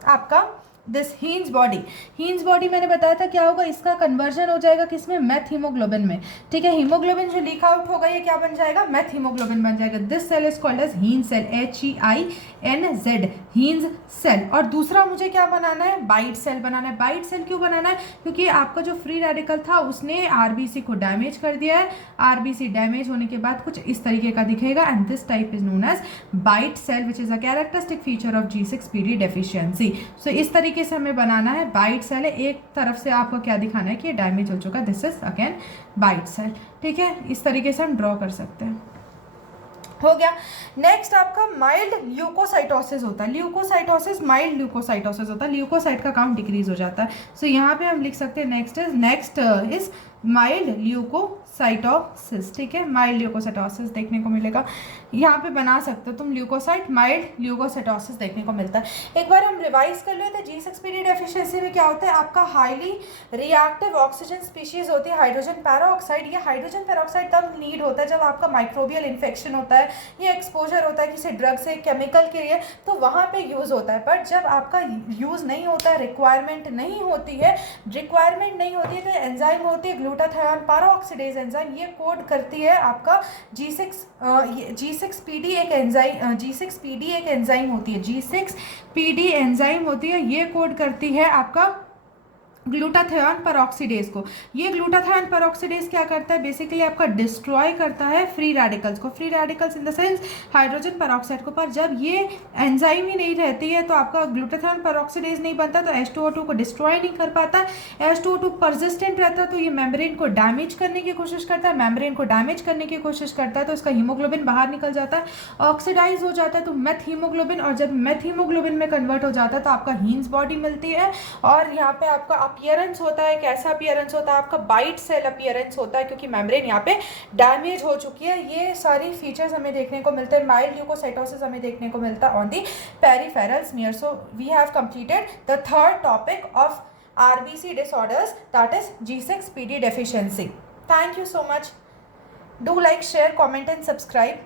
आपका दिस हीन्स बॉडी मैंने बताया था क्या होगा, इसका कन्वर्जन हो जाएगा किसमें? मेथ हीमोग्लोबिन में। ठीक है, हीमोग्लोबिन जो लीक आउट होगा ये क्या बन जाएगा? मेथ हीमोग्लोबिन बन जाएगा। This cell is called as Heinz cell, HEINZ, Heinz cell. और दूसरा मुझे क्या बनाना है? बाइट सेल बनाना है। बाइट सेल क्यों बनाना है? क्योंकि आपका जो फ्री रेडिकल था उसने आरबीसी को डैमेज कर दिया है। आरबीसी डैमेज होने के बाद कुछ इस तरीके का दिखेगा and this type is known as bite cell which is a characteristic feature of G6PD deficiency. So इस तरीके से हमें बनाना है बाइट सेल है। एक तरफ से आपको क्या दिखाना है कि डैमेज हो चुका, this is again bite cell. ठीक है, इस तरीके से हम ड्रॉ कर सकते हैं। हो गया। नेक्स्ट आपका माइल्ड ल्यूकोसाइटोसिस होता है। ल्यूकोसाइटोसिस माइल्ड ल्यूकोसाइटोसिस होता है। ल्यूकोसाइट का काउंट डिक्रीज हो जाता है। सो यहाँ पे हम लिख सकते हैं नेक्स्ट इज माइल्ड ल्यूकोसाइटोसिस। ठीक है, माइल्ड ल्यूकोसाइटोसिस देखने को मिलेगा। यहाँ पे बना सकते हो तुम ल्यूकोसाइट, माइल्ड ल्यूकोसाइटोसिस देखने को मिलता है। एक बार हम रिवाइज कर लेते हैं। G6PD डेफिशिएंसी में क्या होता है? आपका हाईली रिएक्टिव ऑक्सीजन स्पीशीज होती है हाइड्रोजन पैराऑक्साइड। ये हाइड्रोजन पैराऑक्साइड तब नीड होता है जब आपका माइक्रोबियल इन्फेक्शन होता है, ये एक्सपोजर होता है किसी ड्रग से, केमिकल के लिए, तो वहाँ पे यूज़ होता है। बट जब आपका यूज़ नहीं होता है, रिक्वायरमेंट नहीं होती है तो एंजाइम होती है ग्लूटाथायोन पैराऑक्सीडेज एंजाइम, ये कोड करती है आपका G6PD एक एंजाइम, G6PD एक एंजाइम होती है, G6PD एंजाइम होती है, ये कोड करती है आपका ग्लूटाथियोन पेरोक्सीडेज को। ये ग्लूटाथियोन पेरोक्सीडेज क्या करता है, बेसिकली आपका डिस्ट्रॉय करता है फ्री रेडिकल्स को, free radicals in the sense hydrogen peroxide को। पर जब ये एंजाइम ही नहीं रहती है तो आपका ग्लूटाथियोन पेरोक्सीडेज नहीं बनता, तो H2O2 को डिस्ट्रॉय नहीं कर पाता। H2O2 परसिस्टेंट रहता है तो ये मेम्ब्रेन को डैमेज करने की कोशिश करता है, मेम्ब्रेन को डैमेज करने की कोशिश करता है तो इसका हीमोग्लोबिन बाहर निकल जाता है, ऑक्सीडाइज हो जाता है तो मेथ हीमोग्लोबिन, और जब मेथ हीमोग्लोबिन में कन्वर्ट हो जाता है तो आपका हीन्स बॉडी मिलती है। और यहाँ पे आपका अपीयरेंस होता है, कैसा अपीयरेंस होता है, आपका बाइट सेल अपीयरेंस होता है क्योंकि मेम्ब्रेन यहाँ पे डैमेज हो चुकी है। ये सारी फीचर्स हमें देखने को मिलते हैं। माइल्ड ल्यूकोसाइटोसिस हमें देखने को मिलता है on the peripheral smear. So we have completed the third topic of RBC disorders, that is G6PD deficiency. Thank you so much. Do like, share, comment and subscribe.